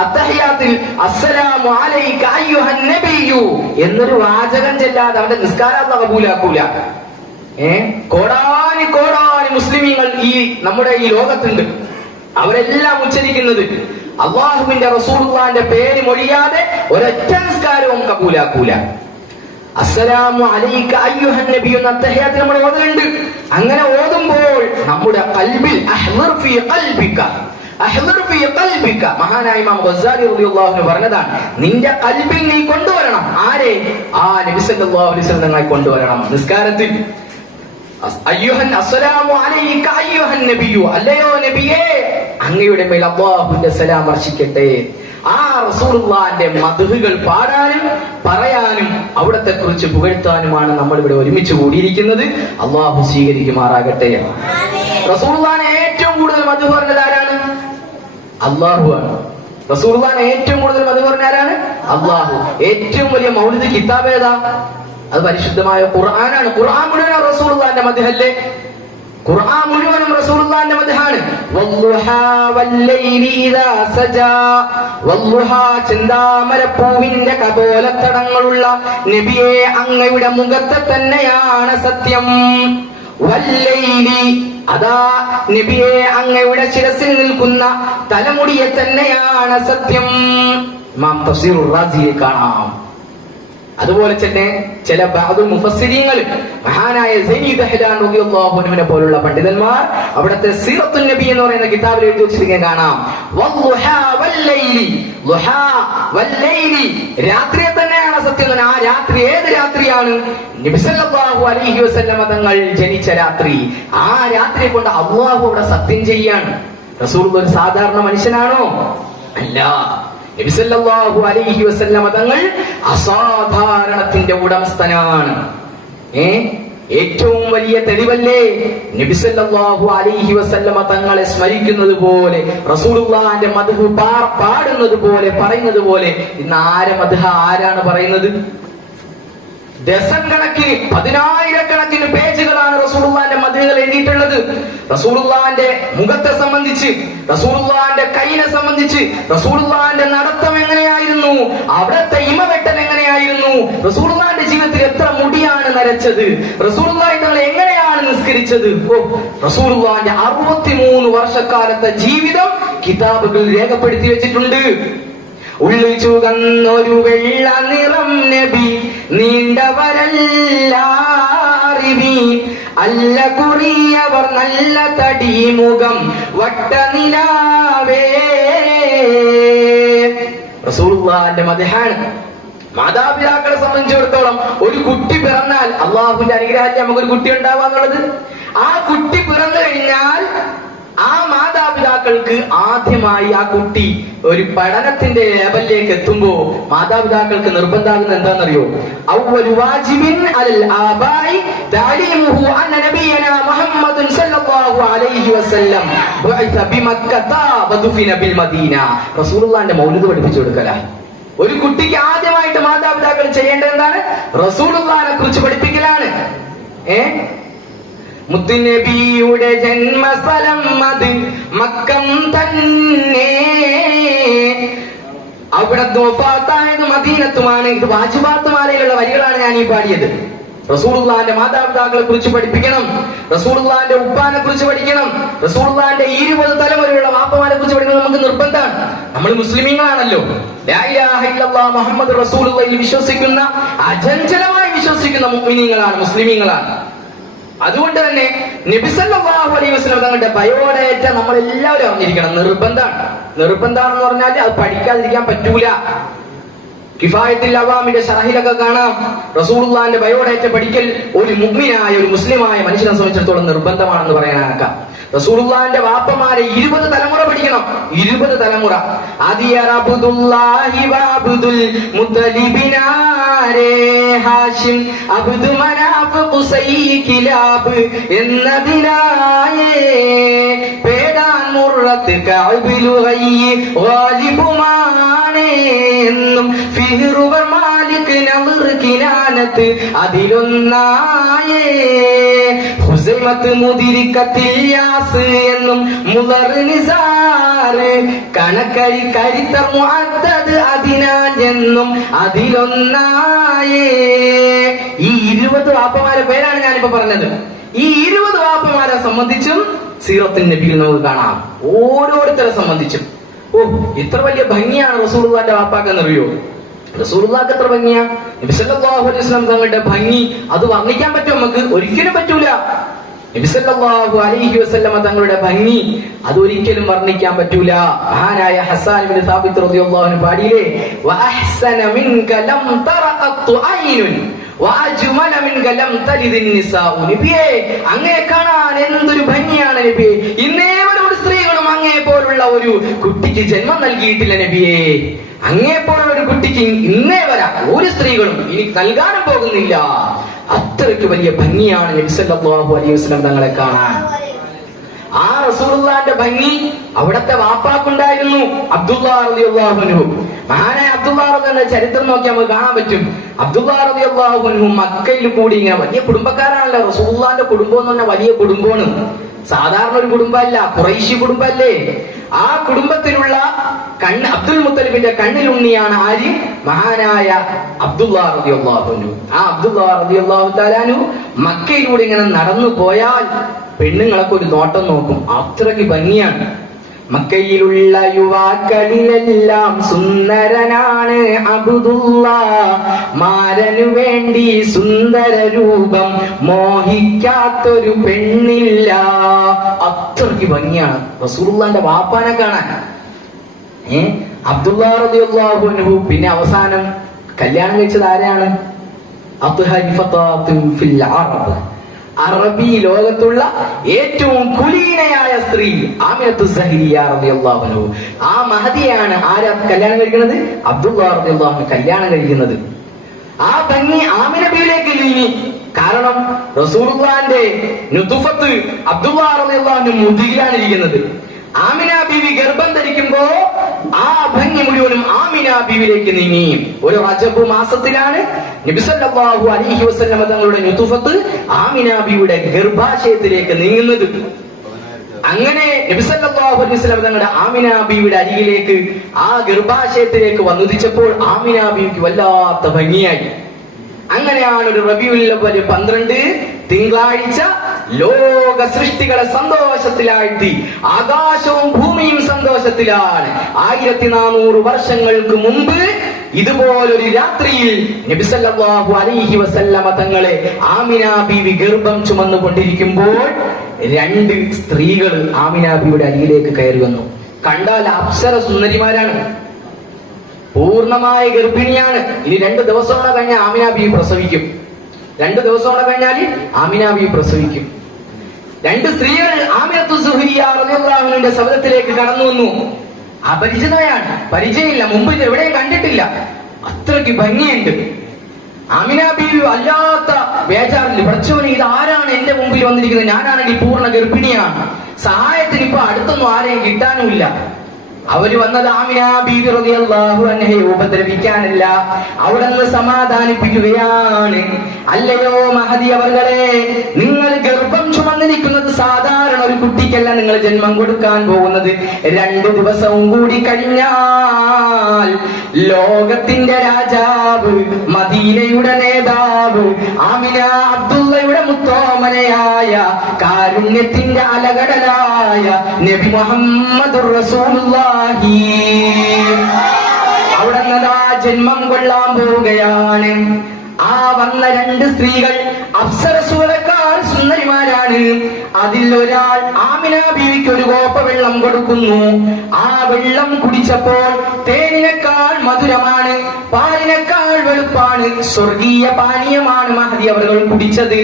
അത്തഹിയാത്തിൽ അസ്സലാമു അലൈക അയ്യുഹൻ നബിയ്യു എന്നൊരു വാചകം ചെല്ലാതെ അവന്റെ നിസ്കാരം അല്ലാഹു കബൂലാക്കൂല. കോടാനി മുസ്ലിമീങ്ങൾ നമ്മുടെ ഈ ലോകത്തുണ്ട്. അവരെല്ലാം ഉച്ചരിക്കുന്നത് അള്ളാഹുവിന്റെ റസൂലുള്ളാഹിന്റെ പേര് മൊഴിയാതെ ഒരൊറ്റ നിസ്കാരവും കബൂലാക്കൂല. അസ്സലാമു അലൈക അയ്യുഹൻ നബി എന്ന അത്തഹിയാത്ത് നമ്മൾ ഓതലുണ്ട്. അങ്ങനെ ഓതുമ്പോൾ നമ്മുടെ ഖൽബിൽ അഹ്ദിർ ഫീ ഖൽബിക, മഹാനായ ഇമാം ഗസ്സാലി റളിയല്ലാഹു അൻഹു പറഞ്ഞതാണ്, നിന്റെ ഖൽബിൽ നീ കൊണ്ടുവരണം. ആരെ? ആ നബി സല്ലല്ലാഹു അലൈഹി വസല്ലം കൊണ്ടുവരണം നിസ്കാരത്തിൽ. അസ്സലാമു അലൈക അയ്യുഹൻ നബിയു, അല്ലയോ നബിയേ, അങ്ങയുടെ മേൽ അല്ലാഹുവിന്റെ സലാം വർഷിക്കട്ടെ. ആ റസൂലുള്ളാഹിന്റെ മദ്ഹുകൾ പാടാനും പറയാനും അവിടത്തെ കുറിച്ച് പുകഴ്ത്താനുമാണ് നമ്മൾ ഇവിടെ ഒരുമിച്ച് കൂടിയിരിക്കുന്നത്. അള്ളാഹു സ്വീകരിക്കുമാറാകട്ടെ. റസൂലുള്ളാഹിനെ ഏറ്റവും കൂടുതൽ മദ്ഹ് പറഞ്ഞത് ആരാണ്? അള്ളാഹു ആണ്. റസൂലുള്ളാഹിനെ ഏറ്റവും കൂടുതൽ മദ്ഹ് പറഞ്ഞ ആരാണ്? അള്ളാഹു. ഏറ്റവും വലിയ മൗലിദ് കിതാബ് ഏതാ? അത് പരിശുദ്ധമായ ഖുർആനാണ്. ഖുർആൻ മുഴുവൻ റസൂലുള്ളാഹിന്റെ മദ്ഹല്ലേ? ഖുർആൻ മുഴുവനും റസൂലുള്ളാഹിന്റെ മദ്ഹാണ്. വല്ലുഹാ വല്ലൈലി ഇദാ സജാ, വല്ലുഹാ ചെന്താമരപ്പൂവിന്റെ കപോലത്തടങ്ങളുള്ള നബിയെ, അങ്ങയുടെ മുഖത്തെ തന്നെയാണ് സത്യം. വല്ലൈലി, അതാ നബിയെ, അങ്ങയുടെ ശിരസിൽ നിൽക്കുന്ന തലമുടിയെ തന്നെയാണ് സത്യം. ഇമാം തഫ്സീറുർ റാസിയെ കാണാം. അതുപോലെ തന്നെ ചില ബഅദുൽ മുഫസ്സിരീങ്ങൾ, മഹാനായ സൈനി ദഹ്ലാൻ റളിയല്ലാഹു അൻഹുവിനെ പോലുള്ള പണ്ഡിതന്മാർ അവിടുത്തെ സീറത്തുൻ നബി എന്ന് പറയുന്ന കിതാബിൽ എഴുതി വെച്ചിരിക്കുന്നത് കാണാം. വല്ലുഹാ വല്ലൈലി, ളുഹാ വല്ലൈലി, രാത്രിയെ തന്നെയാണ് സത്യം. ആ രാത്രി ഏത് രാത്രിയാണ്? നബി സല്ലല്ലാഹു അലൈഹി വസല്ലം തങ്ങൾ ജനിച്ച രാത്രി. ആ രാത്രിയെ കൊണ്ട് അല്ലാഹു അവിടെ സത്യം ചെയ്യാണ്. റസൂൽ ഒരു സാധാരണ മനുഷ്യനാണോ? അല്ല. നബി സല്ലല്ലാഹു അലൈഹി വസല്ലം തങ്ങൾ അസാധാരണത്തിന്റെ ഉടമസ്ഥനാണ്. ഏറ്റവും വലിയ തെളിവല്ലേ നബി സല്ലല്ലാഹു അലൈഹി വസല്ലം തങ്ങളെ സ്മരിക്കുന്നത് പോലെ, റസൂലുള്ളാഹിന്റെ മദ്ഹ് പാടുന്നത് പോലെ, പറയുന്നത് പോലെ ഇന്ന് ആരാണ് പറയുന്നത്? ഡസൻ കണക്കിന്, 10,000-കണക്കിന് പേജുകളാണ് റസൂലുള്ളാഹിന്റെ മദ്ഹുകൾ എഴുതിയിട്ടുള്ളത്. റസൂലുള്ളാഹിന്റെ മുഖത്തെ സംബന്ധിച്ച്, റസൂലുള്ളാഹിന്റെ കൈനെ സംബന്ധിച്ച്, റസൂലുള്ളാഹിന്റെ നടത്തം എങ്ങനെയായിരുന്നു, അവിടത്തെ ഇമവെട്ടൽ എങ്ങനെയായിരുന്നു, റസൂലുള്ളാഹിന്റെ ജീവിതത്തിൽ എത്ര മുടിയാണ് നരച്ചത്, റസൂലുള്ളാഹി തങ്ങൾ എങ്ങനെയാണ് നിസ്കരിച്ചത്. റസൂലുള്ളാഹിന്റെ 63 വർഷക്കാലത്തെ ജീവിതം കിതാബുകളിൽ രേഖപ്പെടുത്തി വെച്ചിട്ടുണ്ട്. ഉള്ളു ചുകന്നൊരു വെള്ള നിറം നബി, നീണ്ടവരല്ലാറിവി, അല്ല കുറിയവർ നല്ല തടിമുഖം വട്ടനിലാവേ. റസൂലുള്ളാഹിന്റെ മദ്ഹാണ്. മാതാപിതാക്കളെ സംബന്ധിച്ചിടത്തോളം ഒരു കുട്ടി പിറന്നാൽ അള്ളാഹുവിന്റെ അനുഗ്രഹത്തിൽ നമുക്കൊരു കുട്ടി ഉണ്ടാവാന്നുള്ളത്. ആ കുട്ടി പിറന്നു കഴിഞ്ഞാൽ ആ മാതാപിതാക്കൾ മാതാപിതാക്കൾക്ക് ആദ്യമായി ആ കുട്ടി ഒരു പഠനത്തിന്റെ ലെവലിലേക്ക് എത്തുമ്പോ മാതാപിതാക്കൾക്ക് നിർബന്ധമാകുന്നത് എന്താണെന്നറിയോ? അവ്വലു വാജിബിൻ അലൽ ആബാഇ തഅലീമുഹു അന്ന നബിയനാ മുഹമ്മദുൻ സല്ലല്ലാഹു അലൈഹി വസല്ലം ബുഇസ ബിമക്കത വദുഫിന ബിൽ മദീന. റസൂലുള്ളാഹിന്റെ മൗലിദ് പഠിപ്പിച്ചു കൊടുക്കല. ഒരു കുട്ടിക്ക് ആദ്യമായിട്ട് മാതാപിതാക്കൾ ചെയ്യേണ്ടത് എന്താണ്? റസൂലുള്ളാഹിനെ കുറിച്ച് പഠിപ്പിക്കലാണ്. മുത്തുനബിയുടെ ജന്മസ്ഥലം അത് മക്കം തന്നെ, അവിടത്തെ വഫാത്തായത് മദീനത്തുമാണ്. ഇത് വാജിബാത്ത് മാലയിലുള്ള വരികളാണ് ഞാൻ ഈ പാടിയത്. റസൂലുള്ളാഹിന്റെ മാതാപിതാക്കളെ കുറിച്ച് പഠിപ്പിക്കണം, റസൂലുള്ളാഹിന്റെ ഉപ്പാനെ കുറിച്ച് പഠിക്കണം, റസൂലുള്ളാഹിന്റെ 20 തലമുറയുള്ള വാപ്പമാരെ കുറിച്ച് പഠിക്കണം. നമുക്ക് നിർബന്ധമാണ്. നമ്മൾ മുസ്ലിമീങ്ങളാണല്ലോ. ലാ ഇലാഹ ഇല്ലല്ലാഹ് മുഹമ്മദ് റസൂലുള്ളാഹിൽ വിശ്വസിക്കുന്ന, അചഞ്ചലമായി വിശ്വസിക്കുന്ന മുഅ്മിനീങ്ങളാണ്, മുസ്ലിമീങ്ങളാണ്. അതുകൊണ്ട് തന്നെ നബി സല്ലല്ലാഹു അലൈഹി വസല്ലം തങ്ങളുടെ ബയോഡേറ്റ നമ്മൾ എല്ലാവരും അറിഞ്ഞിരിക്കണം. നിർബന്ധമാണ്. നിർബന്ധമാണെന്ന് പറഞ്ഞാൽ അത് പഠിക്കാതിരിക്കാൻ പറ്റൂല. കിഫായത്തുൽ അവാമിന്റെ ശറഹിലൊക്കെ കാണാം, റസൂലുള്ളാഹിന്റെ ബയോഡേറ്റ പഠിക്കൽ ഒരു മുഅ്മിനായ, ഒരു മുസ്ലിമായ മനുഷ്യനെ സംബന്ധിച്ചിടത്തോളം നിർബന്ധമാണെന്ന് പറയാനാക്കാം. റസൂലുള്ളാഹിന്റെ വാപ്പമാരെ 20 തലമുറ പഠിക്കണം. 20 തലമുറ. അദിയറബുദുല്ലാഹി വഅബ്ദുൽ മുത്തലിബിനാരേ ഹാഷിം അബ്ദു മനാഫ് ഖുസൈ കിലാബ് എന്നതിനായേ പേടാൻ മുറത്ത് കഅബിലു ഗയ്യി ഗാലിബുമാനേ എന്നും ഫിഹ്റുവർ മാലിക് നദർ കിനാനത്ത് അതിലൊന്നായേ ഹുസൈമത്ത് മുദിരിക്കത്തിൽ യാസ് എന്നും മുദർ നിസാർ കണക്കരി കരിത്തർ മുഅദ്ദദ് അദിനാൻ എന്നും അതിലൊന്നായേ. ഈ 20 വാപ്പമാരെ പേരാണ് ഞാനിപ്പോ പറഞ്ഞത്. ഈ 20 വാപ്പമാരെ സംബന്ധിച്ചും സീറത്തുൻ നബിയിൽ നമുക്ക് കാണാം. ഓരോരുത്തരെ സംബന്ധിച്ചും ഇത്ര വലിയ ഭംഗിയാണ് റസൂലുള്ളാഹിന്റെ വാപ്പാക്കെന്നറിയോ? റസൂലുള്ളാഹിക്ക് എത്ര ഭംഗിയാ! നബി സല്ലല്ലാഹു അലൈഹി വസല്ലം തങ്ങളുടെ ഭംഗി അത് വർണ്ണിക്കാൻ പറ്റുമോ? നമുക്ക് ഒരിക്കലും പറ്റൂല. നബി സല്ലല്ലാഹു അലൈഹി വസല്ലം തങ്ങളുടെ ഭംഗി അതൊരിക്കലും വർണ്ണിക്കാൻ പറ്റൂല. മഹാനായ ഹസ്സാൻ ഇബ്നു സാബിത്ത് റളിയല്ലാഹു അൻഹു പാടിയില്ലേ, വഅഹ്സന മിൻക ലം തറഅത്തു ഐനുൻ വഅജ്മല മിൻക ലം തലിദിൻ നിസാഉ. നബിയേ, അങ്ങേ കാണാൻ എന്തൊരു ഭംഗിയാണ് നബിയേ. ഇന്നേവരോട് സ്ത്രീകളും അങ്ങേ പോലുള്ള ഒരു കുട്ടിക്ക് ജന്മം നൽകിയിട്ടില്ല നബിയേ. അങ്ങേ പോലുള്ള ഒരു കുട്ടിക്ക് ഇന്നേ വരെ ഒരു സ്ത്രീകളും ഇനി നൽകാനും പോകുന്നില്ല. അത്രയ്ക്ക് വലിയ ഭംഗിയാണ് നബി സല്ലല്ലാഹു അലൈഹി വസല്ലം തങ്ങളെ കാണാൻ. ആ റസൂലുള്ളാഹിന്റെ ഭംഗി അവിടത്തെ വാപ്പാക്കുണ്ടായിരുന്നു, അബ്ദുല്ലാഹ് റളിയല്ലാഹു അൻഹു. മഹാനായ അബ്ദുല്ലാഹ് റളിയല്ലാഹുവിന്റെ ചരിത്രം നോക്കി നമുക്ക് കാണാൻ പറ്റും. അബ്ദുല്ലാഹ് റളിയല്ലാഹു അൻഹു മക്കയിൽ കൂടി ഇങ്ങനെ വലിയ കുടുംബക്കാരാണല്ലോ. റസൂലുള്ളാഹിന്റെ കുടുംബം എന്ന് പറഞ്ഞാൽ വലിയ കുടുംബമാണ്. സാധാരണ ഒരു കുടുംബമല്ല, ഖുറൈശി കുടുംബമല്ലേ. ആ കുടുംബത്തിലുള്ള അബ്ദുൽ മുത്തലിബിന്റെ കണ്ണിലുണ്ണിയാണ് ആര്? മഹാനായ അബ്ദുല്ലാഹ് റളിയല്ലാഹു അൻഹു. ആ അബ്ദുല്ലാഹ് റളിയല്ലാഹു തആല അൻഹു മക്കയിലൂടെ ഇങ്ങനെ നടന്നു പോയാൽ പെണ്ണുങ്ങളൊക്കെ ഒരു നോട്ടം നോക്കും. അത്രയ്ക്ക് ഭംഗിയാണ്. മക്കയിലുള്ള യുവാക്കളിലെല്ലാം സുന്ദരനാണ് അബ്ദുല്ലാഹ്, മാരനു വേണ്ടി സുന്ദര രൂപം മോഹിക്കാത്തൊരു പെണ്ണില്ല. അത്രയ്ക്ക് ഭംഗിയാണ് റസൂലുള്ളാഹിന്റെ വാപ്പാനെ കാണാൻ. അബ്ദുല്ലാഹ് റളിയല്ലാഹു അൻഹു പിന്നെ അവസാനം കല്യാണം കഴിച്ചത് ആരെയാണ്? ഫിൽ അറബ്, അറബി ലോകത്തുള്ള ഏറ്റവും കുലീനയായ സ്ത്രീ ആമിനത്തു സഹരിയ റളിയല്ലാഹു അൻഹു. ആ മഹദിയാണ് ആരാ കല്യാണം കഴിക്കുന്നത്? അബ്ദുല്ലാഹ് റളിയല്ലാഹു അൻഹു കല്യാണം കഴിക്കുന്നത്. ആ ഭംഗി ആമിന ബീവിയിലേക്ക് നീങ്ങി. കാരണം റസൂലുള്ളാഹിന്റെ നുതുഫത്ത് അബ്ദുല്ലാഹ് റളിയല്ലാഹു അൻഹു മുദിയിലാണ് ഇരിക്കുന്നത്. ആമിന ബീവി ഗർഭം ധരിക്കുമ്പോ ആ ഭംഗി മുഴുവനും ആമിന ബീവിയിലേക്ക് നീങ്ങി. ഒരു റജബ് മാസത്തിലാണ് നബി സല്ലല്ലാഹു അലൈഹി വസല്ലം തങ്ങളുടെ നുതുഫത്ത് ആമിന ബീവിയുടെ ഗർഭാശയത്തിലേക്ക് നീങ്ങുന്നത്. അങ്ങനെ നബി സല്ലല്ലാഹു അലൈഹി വസല്ലം തങ്ങളുടെ ആമിന ബീവിയുടെ അരികിലേക്ക് ആ ഗർഭാശയത്തിലേക്ക് വന്നുദിച്ചപ്പോൾ ആമിന ബീവിക്ക് വല്ലാത്ത ഭംഗിയായി. അങ്ങനെയാണ് ഒരു റബീഉൽ അവ്വൽ 12 തിങ്കളാഴ്ച ലോക സൃഷ്ടികളെ സന്തോഷത്തിലാഴ്ത്തി ആകാശവും ഭൂമിയും സന്തോഷത്തിലാണ്. 1400 വർഷങ്ങൾക്ക് മുമ്പ് ഇതുപോലൊരു രാത്രിയിൽ നബി സല്ലല്ലാഹു അലൈഹി വസല്ലമ തങ്ങളെ ആമിന ബീവി ഗർഭം ചുമന്നുകൊണ്ടിരിക്കുമ്പോൾ 2 സ്ത്രീകൾ ആമിന ബീവിയുടെ അരികിലേക്ക് കയറി വന്നു. കണ്ടാൽ അപ്സര സുന്ദരിമാരാണ്, പൂർണ്ണമായ ഗർഭിണിയാണ്. ഇനി 2 ദിവസം കൂടെ കഴിഞ്ഞാൽ ആമിന ബീവി പ്രസവിക്കും. 2 ദിവസം കൂടെ കഴിഞ്ഞാൽ ആമിന ബീവി പ്രസവിക്കും. രണ്ട് സ്ത്രീകൾ ആമിനത്തു സുഹരിയ റളിയല്ലാഹു അൻഹയുടെ സബദത്തിലേക്ക് കടന്നു വന്നു. അപരിചിതയാണ്, പരിചയമില്ല, മുമ്പ് ഇത് എവിടെയും കണ്ടിട്ടില്ല. അത്രയ്ക്ക് ഭംഗിയുണ്ട്. ആമിന ബീവി വല്ലാത്ത ബേജാറിൽ, പഠിച്ചവന് ഇത് ആരാണ് എന്റെ മുമ്പിൽ വന്നിരിക്കുന്നത്? ഞാനാണെങ്കിൽ പൂർണ്ണ ഗർഭിണിയാണ്, സഹായത്തിന് ഇപ്പൊ അടുത്തൊന്നും ആരെയും കിട്ടാനുമില്ല. അവര് വന്നത് ആമിന ബീവി റളിയല്ലാഹു അൻഹയെ ഉപദ്രവിക്കാനല്ല, അവിടെ നിന്ന് സമാധാനിപ്പിക്കുകയാണ്. അല്ലയോ മഹദി അവർകളെ, നിങ്ങൾ ഗർഭം ചുമന്നിരിക്കുന്നത് സാധാരണ ഒരു കുട്ടിക്കല്ല നിങ്ങൾ ജന്മം കൊടുക്കാൻ പോകുന്നത്. 2 ദിവസവും കൂടി കഴിഞ്ഞാൽ ലോകത്തിന്റെ രാജാവ്, മദീനയുടെ നേതാവ്, ആമിന അബ്ദുള്ളയുടെ മുത്തോമനയായ, കാരുണ്യത്തിന്റെ അലകടലായ നബി മുഹമ്മദുർ റസൂലുള്ളാഹി അവിടെ നിന്നതാ ജന്മം കൊള്ളാൻ പോവുകയാണ്. ആ വന്ന 2 സ്ത്രീകൾ അപ്സരസുകളെക്കാൾ സുന്ദരിമാരാണ്. അതിൽ ഒരാൾ ആമിന ബീവിക്ക് ഒരു കോപ്പ വെള്ളം കൊടുക്കുന്നു. ആ വെള്ളം കുടിച്ചപ്പോൾ തേനിനേക്കാൾ മധുരമാണ്, പാലിനേക്കാൾ വെളുപ്പാണ്, സ്വർഗീയ പാനീയമാണ് മഹദി അവർ കുടിച്ചത്.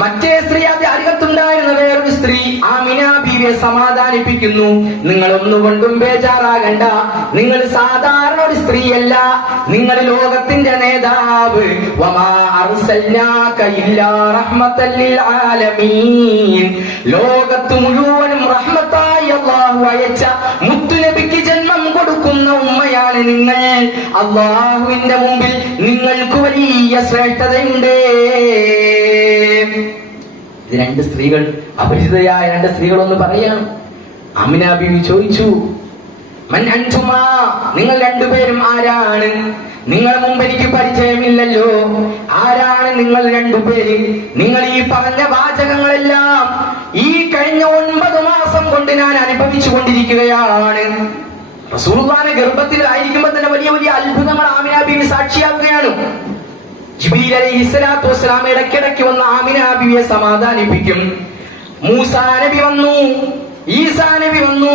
മറ്റേ സ്ത്രീ അത് അരികത്തുണ്ടായിരുന്ന വേറൊരു സ്ത്രീ ആമിന ബീവിയെ സമാധാനിപ്പിക്കുന്നു. നിങ്ങൾ ഒന്നുകൊണ്ടും ബേജാറാകണ്ട, നിങ്ങൾ സാധാരണ ഒരു സ്ത്രീയല്ല, നിങ്ങൾ ലോകത്തിന്റെ നേതാവ്. വമാ അർസൽനാക ഇല്ലാ റഹ്മത്തൽ ലിൽ ആലമീൻ. ലോകത്ത് മുഴുവനും റഹ്മത്തായി അല്ലാഹു അയച്ച മുത്തുനബിക്ക് ജന്മം കൊടുക്കുന്ന ഉമ്മയാണ് നിങ്ങൾ. അല്ലാഹുവിന്റെ മുമ്പിൽ നിങ്ങൾക്ക് വലിയ ശ്രേഷ്ഠതയുണ്ട്. ഇത് 2 സ്ത്രീകൾ, അപരിചിതയായ 2 സ്ത്രീകളൊന്ന് പറയാം. ആമിന ബീവി ചോദിച്ചു, മൻ അൻതുമാ, നിങ്ങൾ 2 പേരും ആരാണ്? നിങ്ങളെ മുമ്പ് എനിക്ക് പരിചയമില്ലല്ലോ, ആരാണ് നിങ്ങൾ 2 പേര്? നിങ്ങൾ ഈ പറഞ്ഞ വാചകങ്ങളെല്ലാം ഈ കഴിഞ്ഞ 9 മാസം കൊണ്ട് ഞാൻ അനുഭവിച്ചു കൊണ്ടിരിക്കുകയാണ്. റസൂലുള്ളാഹിന്റെ ഗർഭത്തിൽ ആയിരിക്കുമ്പോൾ തന്നെ വലിയ വലിയ അത്ഭുതങ്ങൾ ആമിന ബീവി സാക്ഷിയാവുകയാണ്. ജിബ്രീൽ അലൈഹിസ്സലാത്തു വസ്സലാം ഇടയ്ക്കിടയ്ക്ക് വന്ന് ആമിന ബീവിയെ സമാധാനിപ്പിക്കും. മൂസാ നബി വന്നു, ഈസാ നബി വന്നു,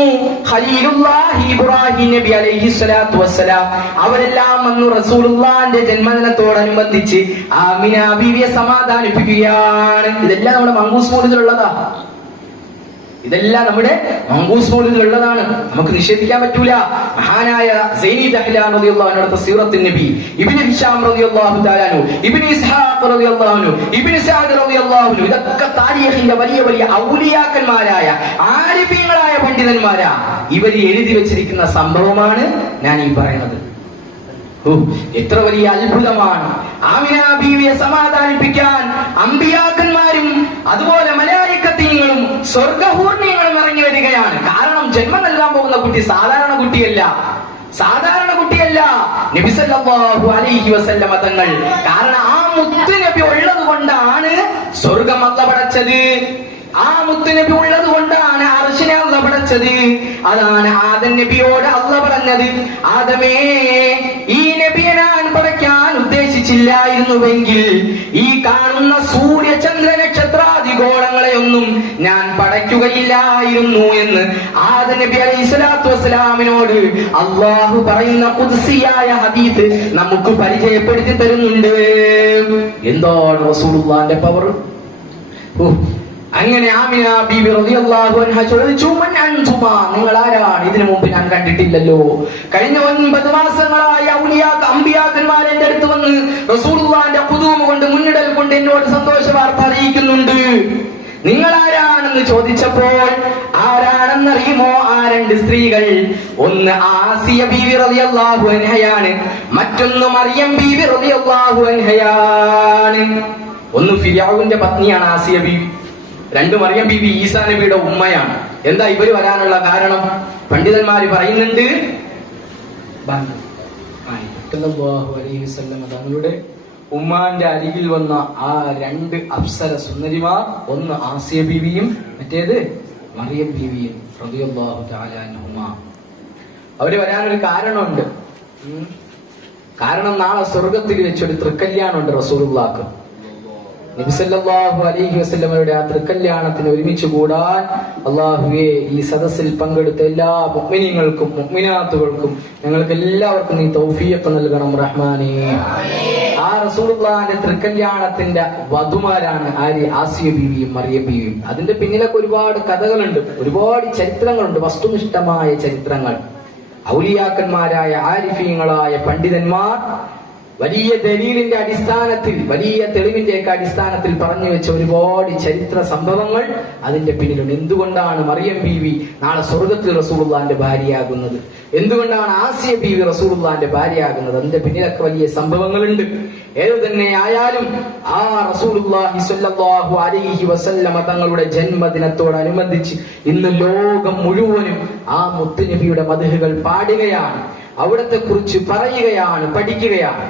ഖലീലുല്ലാഹി ഇബ്രാഹിം നബി അലൈഹിസ്സലാത്തു വസ്സലാം അവരെല്ലാം വന്നു റസൂലുള്ളാഹിന്റെ ജന്മദിനത്തോടനുബന്ധിച്ച് ആമിന ബീവിയെ സമാധാനിപ്പിക്കുകയാണ്. ഇതെല്ലാം നമ്മുടെ മങ്കൂസ് മൗലിദിലുള്ളതാ. ഇതെല്ലാം നമ്മുടെ മങ്കൂസ് മൗലിദിലുള്ളതാണ്, നമുക്ക് നിഷേധിക്കാൻ പറ്റൂല. മഹാനായ സൈനി ദഹ്ലാൻ റളിയല്ലാഹു അൻഹു അടുത്ത സീറത്തുൻ നബി, ഇബ്നു ഹിഷാം റളിയല്ലാഹു തആല അൻഹു, ഇബ്നു ഇസ്ഹാഖ് റളിയല്ലാഹു അൻഹു, ഇബ്നു സഅദ് റളിയല്ലാഹു അൻഹു, ഇതൊക്കെ താരീഖിന്റെ വലിയ വലിയ ഔലിയാക്കന്മാരായ ആരിഫീങ്ങളായ പണ്ഡിതന്മാരാ. ഇവർ എഴുതി വെച്ചിരിക്കുന്ന സംഭവമാണ് ഞാൻ ഈ പറയുന്നത്. എത്ര വലിയ അത്ഭുതമാണ്! ആമിന ബീവിയെ സമാധാനിപ്പിക്കാൻ അമ്പിയാക്കന്മാരും അതുപോലെ മലായികത്തീങ്ങളും സ്വർഗഹൂർണികളും ഇറങ്ങി വരികയാണ്. കാരണം ജന്മം നൽകാൻ പോകുന്ന കുട്ടി സാധാരണ കുട്ടിയല്ല, സാധാരണ കുട്ടിയല്ല, നബി സല്ലല്ലാഹു അലൈഹി വസല്ലമ തങ്ങൾ. കാരണം ആ മുത്ത് നബി ഉള്ളത് കൊണ്ടാണ് സ്വർഗം അല്ല പടച്ചത്. ആ മുത്തുനബി ഉള്ളത് കൊണ്ടാണ് അർശിനെ അല്ല പടച്ചത്. അതാണ് ആദം നബിയോട് അല്ല പറഞ്ഞത്, ആദമേ, ഈ നബിയെ ഞാൻ പടയ്ക്കാൻ ഉദ്ദേശിച്ചില്ലായിരുന്നുവെങ്കിൽ ഈ കാണുന്ന സൂര്യ ചന്ദ്ര നക്ഷത്രാദി ഗോളങ്ങളെയൊന്നും ഞാൻ പടയ്ക്കുകയില്ലായിരുന്നു എന്ന് ആദം നബി അലൈഹിസ്സലാത്തു വസ്സലാമിനോട് അല്ലാഹു പറയുന്ന ഖുദ്സിയായ ഹദീസ് നമുക്ക് പരിചയപ്പെടുത്തി തരുന്നുണ്ട്. എന്താണ് റസൂലുള്ളാഹിന്റെ പവർ! അങ്ങനെ ആമിന ബീബി റളിയല്ലാഹു അൻഹ ചോദിച്ചു, മൻ അൻതുമാ, നിങ്ങൾ ആരാണ്? ഇതിനു മുമ്പ് ഞാൻ കണ്ടിട്ടില്ലല്ലോ. കഴിഞ്ഞ 9 മാസങ്ങളായി അമ്പിയാക്കന്മാർ എന്റെ അടുത്ത് വന്ന് റസൂലുള്ളാഹിന്റെ ഖുദൂം കൊണ്ട്, മുന്നിടൽ കൊണ്ട് എന്നോട് സന്തോഷ വാർത്ത അറിയിക്കുന്നുണ്ട്. നിങ്ങൾ ആരാണെന്ന് ചോദിച്ചപ്പോൾ ആരാണെന്നറിയുമോ? ആ 2 സ്ത്രീകൾ, ഒന്ന് ആസിയ ബീവി റളിയല്ലാഹു അൻഹയാണ്, മറ്റൊന്ന് മറിയം ബീവി റളിയല്ലാഹു അൻഹയാണ്. ഒന്ന് ഫിർഔന്റെ പത്നിയാണ് ആസിയ ബീവി, 2 മറിയം ബീവി ഈസാ നബിയുടെ ഉമ്മയാണ്. എന്താ ഇവര് വരാനുള്ള കാരണം? പണ്ഡിതന്മാര് പറയുന്നുണ്ട്, തങ്ങളുടെ ഉമ്മാന്റെ അരികിൽ വന്ന ആ 2 അപ്സര സുന്ദരിമാർ, ഒന്ന് ആസിയ ബീവിയും മറ്റേത് മറിയം ബീവിയും റളിയല്ലാഹു തആല അൻഹുമാ. അവര് വരാനൊരു കാരണമുണ്ട്. കാരണം നാളെ സ്വർഗത്തിൽ വെച്ചൊരു തൃക്കല്യാണമുണ്ട് റസൂലുള്ളാഹിക്ക്. നബി സല്ലല്ലാഹു അലൈഹി വസല്ലമയുടെ ആ തൃക്കല്യാണത്തിന് ഒരുമിച്ച് കൂടാൻ അല്ലാഹുവേ, ഈ സദസ്സിൽ പങ്കെടുത്ത എല്ലാ മുഅ്മിനീങ്ങൾക്കും മുഅ്മിനാത്തുകൾക്കും ഞങ്ങൾക്ക് എല്ലാവർക്കും നീ തൗഫീഖ് നൽകണം റഹ്മാനേ. ആ ആ റസൂലുള്ളാഹിന്റെ തൃക്കല്യാണത്തിന്റെ വധുമാരാണ് ആര്? ആസിയ ബീവിയും മറിയം ബീവിയും. അതിന്റെ പിന്നിലൊക്കെ ഒരുപാട് കഥകളുണ്ട്, ഒരുപാട് ചരിത്രങ്ങളുണ്ട്, വസ്തുനിഷ്ഠമായ ചരിത്രങ്ങൾ. ഔലിയാക്കന്മാരായ ആരിഫീങ്ങളായ പണ്ഡിതന്മാർ വലിയ ദലീലിന്റെ അടിസ്ഥാനത്തിൽ, വലിയ തെളിവിന്റെയൊക്കെ അടിസ്ഥാനത്തിൽ പറഞ്ഞു വെച്ച ഒരുപാട് ചരിത്ര സംഭവങ്ങൾ അതിന്റെ പിന്നിലുണ്ട്. എന്തുകൊണ്ടാണ് മറിയം ബീവി നാളെ സ്വർഗത്തിൽ റസൂലുള്ളാഹിന്റെ ഭാര്യയാകുന്നത്? എന്തുകൊണ്ടാണ് ആസിയ ബീവി റസൂലുള്ളാഹിന്റെ ഭാര്യയാകുന്നത്? അതിന്റെ പിന്നിലൊക്കെ വലിയ സംഭവങ്ങളുണ്ട്. ഏതു തന്നെ ആയാലും ആ റസൂലുള്ളാഹി സ്വല്ലല്ലാഹു അലൈഹി വസല്ലമ തങ്ങളുടെ ജന്മദിനത്തോടനുബന്ധിച്ച് ഇന്ന് ലോകം മുഴുവനും ആ മുത്തുനബിയുടെ മദ്ഹുകൾ പാടുകയാണ്, അവിടത്തെ കുറിച്ച് പറയുകയാണ്, പഠിക്കുകയാണ്.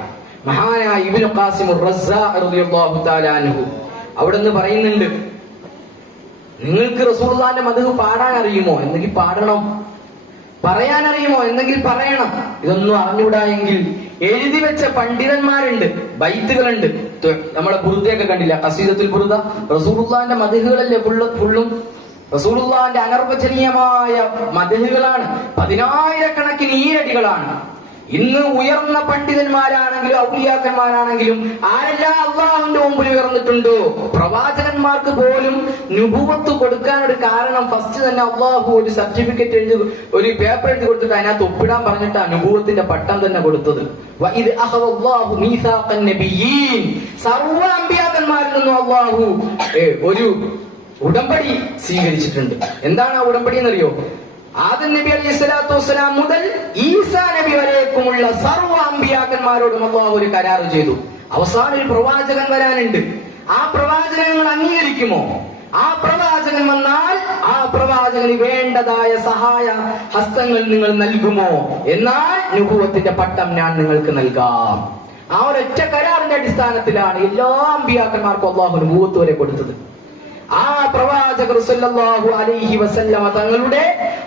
മഹാനായ ഇബ്നു ഖാസിം റസ്സാഖ് റളിയല്ലാഹു തആല അൻഹു അവിടുന്ന് പറയുന്നുണ്ട്, നിങ്ങൾക്ക് റസൂലുള്ളാഹിന്റെ മദ്ഹ് പാടാൻ അറിയുമോ? എന്നെങ്കിൽ പാടണം. പറയാൻ അറിയുമോ? എന്നെങ്കിൽ പറയണം. ഇതൊന്നും അറിഞ്ഞൂടായെങ്കിൽ എഴുതി വെച്ച പണ്ഡിതന്മാരുണ്ട്, ബൈത്തുകളുണ്ട്. നമ്മളെ ബുറുദയൊക്കെ കണ്ടില്ല, ഖസീദത്തുൽ ബുറുദ. റസൂലുള്ളാഹിന്റെ മദ്ഹുകളല്ലേ ഫുള്ളും. റസൂലുള്ളാഹിന്റെ അനർവചനീയമായ മദ്ഹുകളാണ്, 10,000-കണക്കിന് ഈരടികളാണ്. ഇന്ന് ഉയർന്ന പണ്ഡിതന്മാരാണെങ്കിലും ഔലിയാക്കന്മാരാണെങ്കിലും ആരെല്ലാം അള്ളാഹുവിന്റെ മുമ്പിൽ ഉയർന്നിട്ടുണ്ടോ, പ്രവാചകന്മാർക്ക് പോലും നുബുവത്ത് കൊടുക്കാൻ ഒരു കാരണം ഫസ്റ്റ് തന്നെ അള്ളാഹു ഒരു സർട്ടിഫിക്കറ്റ് എഴുതി, ഒരു പേപ്പർ എഴുതി കൊടുത്തിട്ട് അതിനകത്ത് ഒപ്പിടാൻ പറഞ്ഞിട്ട് നുബുവത്തിന്റെ പട്ടം തന്നെ കൊടുത്തത്. സർവ്വ അമ്പിയാക്കന്മാരിൽ നിന്നും അള്ളാഹു ഒരു ഉടമ്പടി സ്വീകരിച്ചിട്ടുണ്ട്. എന്താണ് ആ ഉടമ്പടി എന്നറിയോ? ആദം നബി അലൈഹി സ്വലാത്തു വസ്സലാം മുതൽ ഈസാ നബി വരേക്കുമുള്ള സർവ്വ അമ്പിയാക്കന്മാരോടും അല്ലാഹു ഒരു കരാർ ചെയ്തു. അവസാനം ഒരു പ്രവാചകൻ വരാനുണ്ട്. ആ പ്രവാചകൻ നിങ്ങൾ അംഗീകരിക്കുമോ? ആ പ്രവാചകൻ വന്നാൽ ആ പ്രവാചകന് വേണ്ടതായ സഹായ ഹസ്തങ്ങൾ നിങ്ങൾ നൽകുമോ? എന്നാൽ നുബുവത്തിന്റെ പട്ടം ഞാൻ നിങ്ങൾക്ക് നൽകാം. ആ ഒരൊറ്റ കരാറിന്റെ അടിസ്ഥാനത്തിലാണ് എല്ലാ അമ്പിയാക്കന്മാർക്കും അല്ലാഹു നുബുവത്ത് വരെ കൊടുത്തത്. ആ പ്രവാചകർ സല്ലല്ലാഹു അലൈഹി വസല്ലമ തങ്ങളുടെ